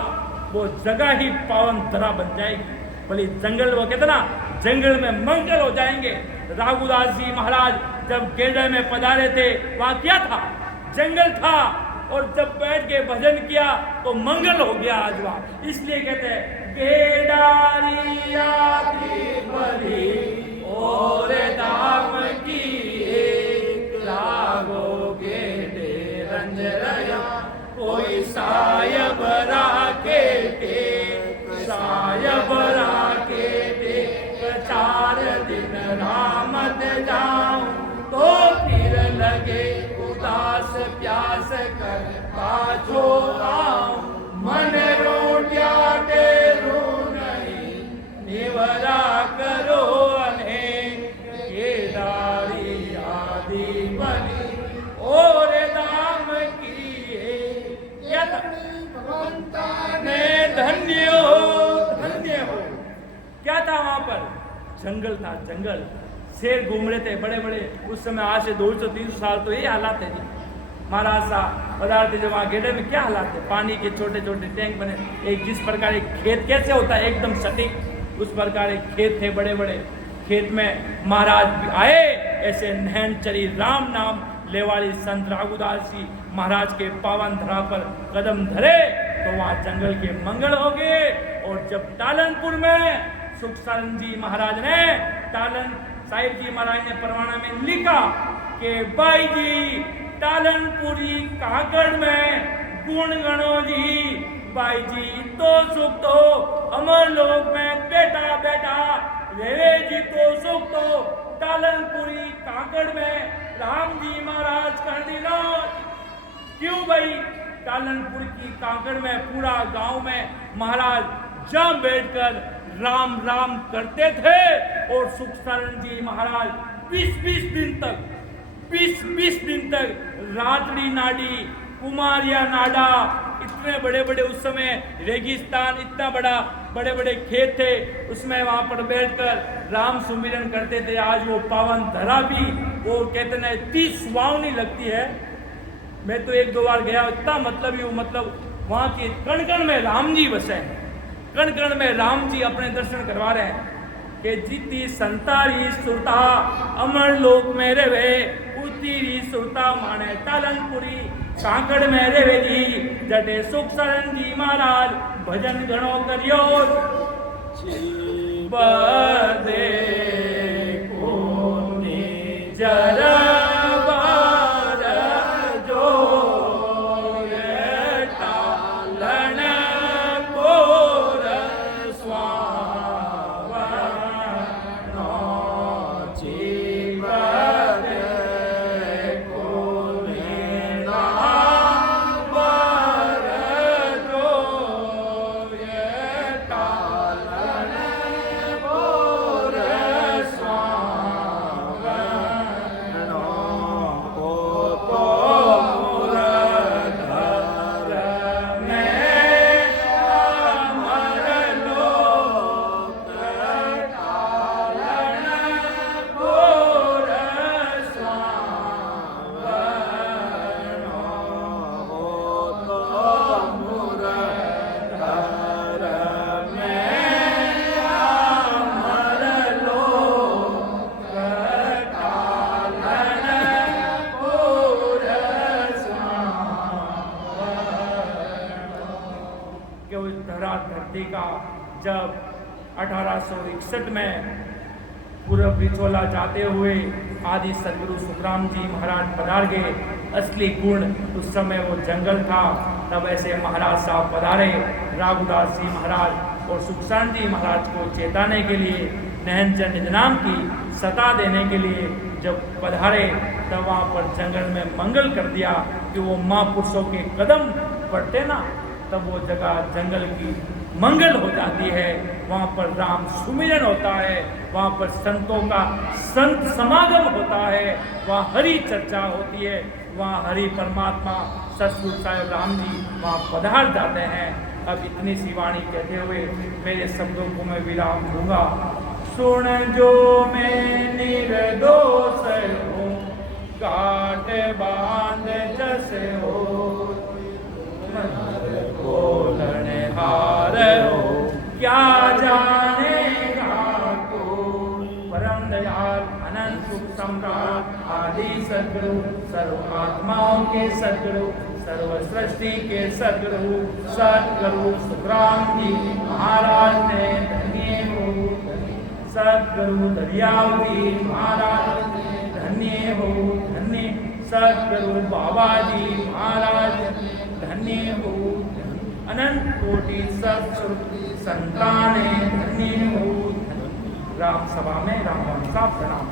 वो जगह ही पावन धरा बन जाएगी। बोली जंगल, वो कहते ना जंगल में मंगल हो जाएंगे। रघुदास जी महाराज जब गेड़े में पधारे थे वहां क्या था? जंगल था, और जब बैठ के भजन किया तो मंगल हो गया आज वहां। इसलिए कहते हैं गेडारी आदि बली और दाम की एक लागो गेडे रंज रया कोई सायब राके टेक, सायब राके टेक 4 दिन रामत जाऊं तो फिर लगे उदास प्यास कर पाछो आऊं, मन रोटिया टेरू नहीं निवरा करो अनेक, केदारी आदि बनी और दाम किए भगवंता ने धन्य हो। क्या था वहां पर? जंगल था, जंगल। शेर घूम रहे थे बड़े बड़े, उस समय आज से 200-300 साल तो ये हालात है जी। महाराज साहब पदार्थ जब वहाँ गेड़े में क्या हालात है? पानी के छोटे छोटे टैंक बने, एक जिस प्रकार एक खेत कैसे होता है एकदम सटीक, उस प्रकार एक खेत थे बड़े बड़े। खेत में महाराज भी आए, ऐसे नैनचरी राम नाम लेवाली संत रघुदास जी महाराज के पावन धरा पर कदम धरे तो वहाँ जंगल के मंगल हो गए। और जब टालनपुर में सुखसान जी महाराज ने, टालन साहिब जी महाराज ने परवाना में लिखा कि भाई जी टालनपुरी कागड़ में गुण गणो जी, भाई जी तो सुख तो अमर लोक में बेटा बेटा रे जी तो सुख तो टालनपुरी कागड़ में राम जी महाराज कर दिनो। क्यों भाई? टालनपुर की कागड़ में पूरा गांव में महाराज जहां बैठकर राम राम करते थे। और सुखसारण जी महाराज 20-20 दिन तक रातड़ी नाडी, कुमारिया नाडा, इतने बड़े बड़े उस समय रेगिस्तान, इतना बड़ा बड़े बड़े खेत थे, उसमें वहां पर बैठकर राम सुमिरन करते थे। आज वो पावन धरा भी वो कहते ना इतनी सुहावनी लगती है। मैं तो 1-2 बार गया, इतना मतलब वहां के कण कण में राम जी बसे हैं, कण कण में राम जी अपने दर्शन करवा रहे हैं कि जीती संतारी सुरता अमर लोक में रेवे, उतीरी सुरता माने टालनपुरी काकड़ में रेवे जी। जटे सुख शरण जी महाराज भजन गणो करियो बदे को निजर जब 1861 में पूर्व बिछोला जाते हुए आदि सदगुरु सुखराम जी महाराज पधार गए। असली गुण उस समय वो जंगल था, तब ऐसे महाराज साहब पधारे। राघुदास जी महाराज और सुखसान जी महाराज को चेताने के लिए, नहनचंद निज नाम की सता देने के लिए जब पधारे, तब वहाँ पर जंगल में मंगल कर दिया कि वो महापुरुषों के कदम पड़ते ना, तब वो जगह जंगल की मंगल हो जाती है। वहाँ पर राम सुमिरन होता है, वहाँ पर संतों का संत समागम होता है, वहाँ हरि चर्चा होती है, वहाँ हरि परमात्मा सतगुरु साहिब राम जी वहाँ पधार जाते हैं। अब इतनी सी वाणी कहते हुए मेरे शब्दों को मैं विराम दूंगा। सुन जो मैं निर्दोष हूँ, काट बांध जस हो, बोलने हार हो, क्या जानेगा को। परम दयाल अनंत सुख सम्राट आदि सद्गुरु, सर्व आत्माओं के सद्गुरु, सर्व सृष्टि के सद्गुरु सद्गुरु सुखराम जी महाराज ने धन्य हो। सद्गुरु दरियाव जी महाराज धन्य हो, धन्य। सद्गुरु बाबा जी महाराज धन्य हो। अनंत कोटि सत्सुर संताने धन्य हो। राम सभा में राम वंशा प्रणाम।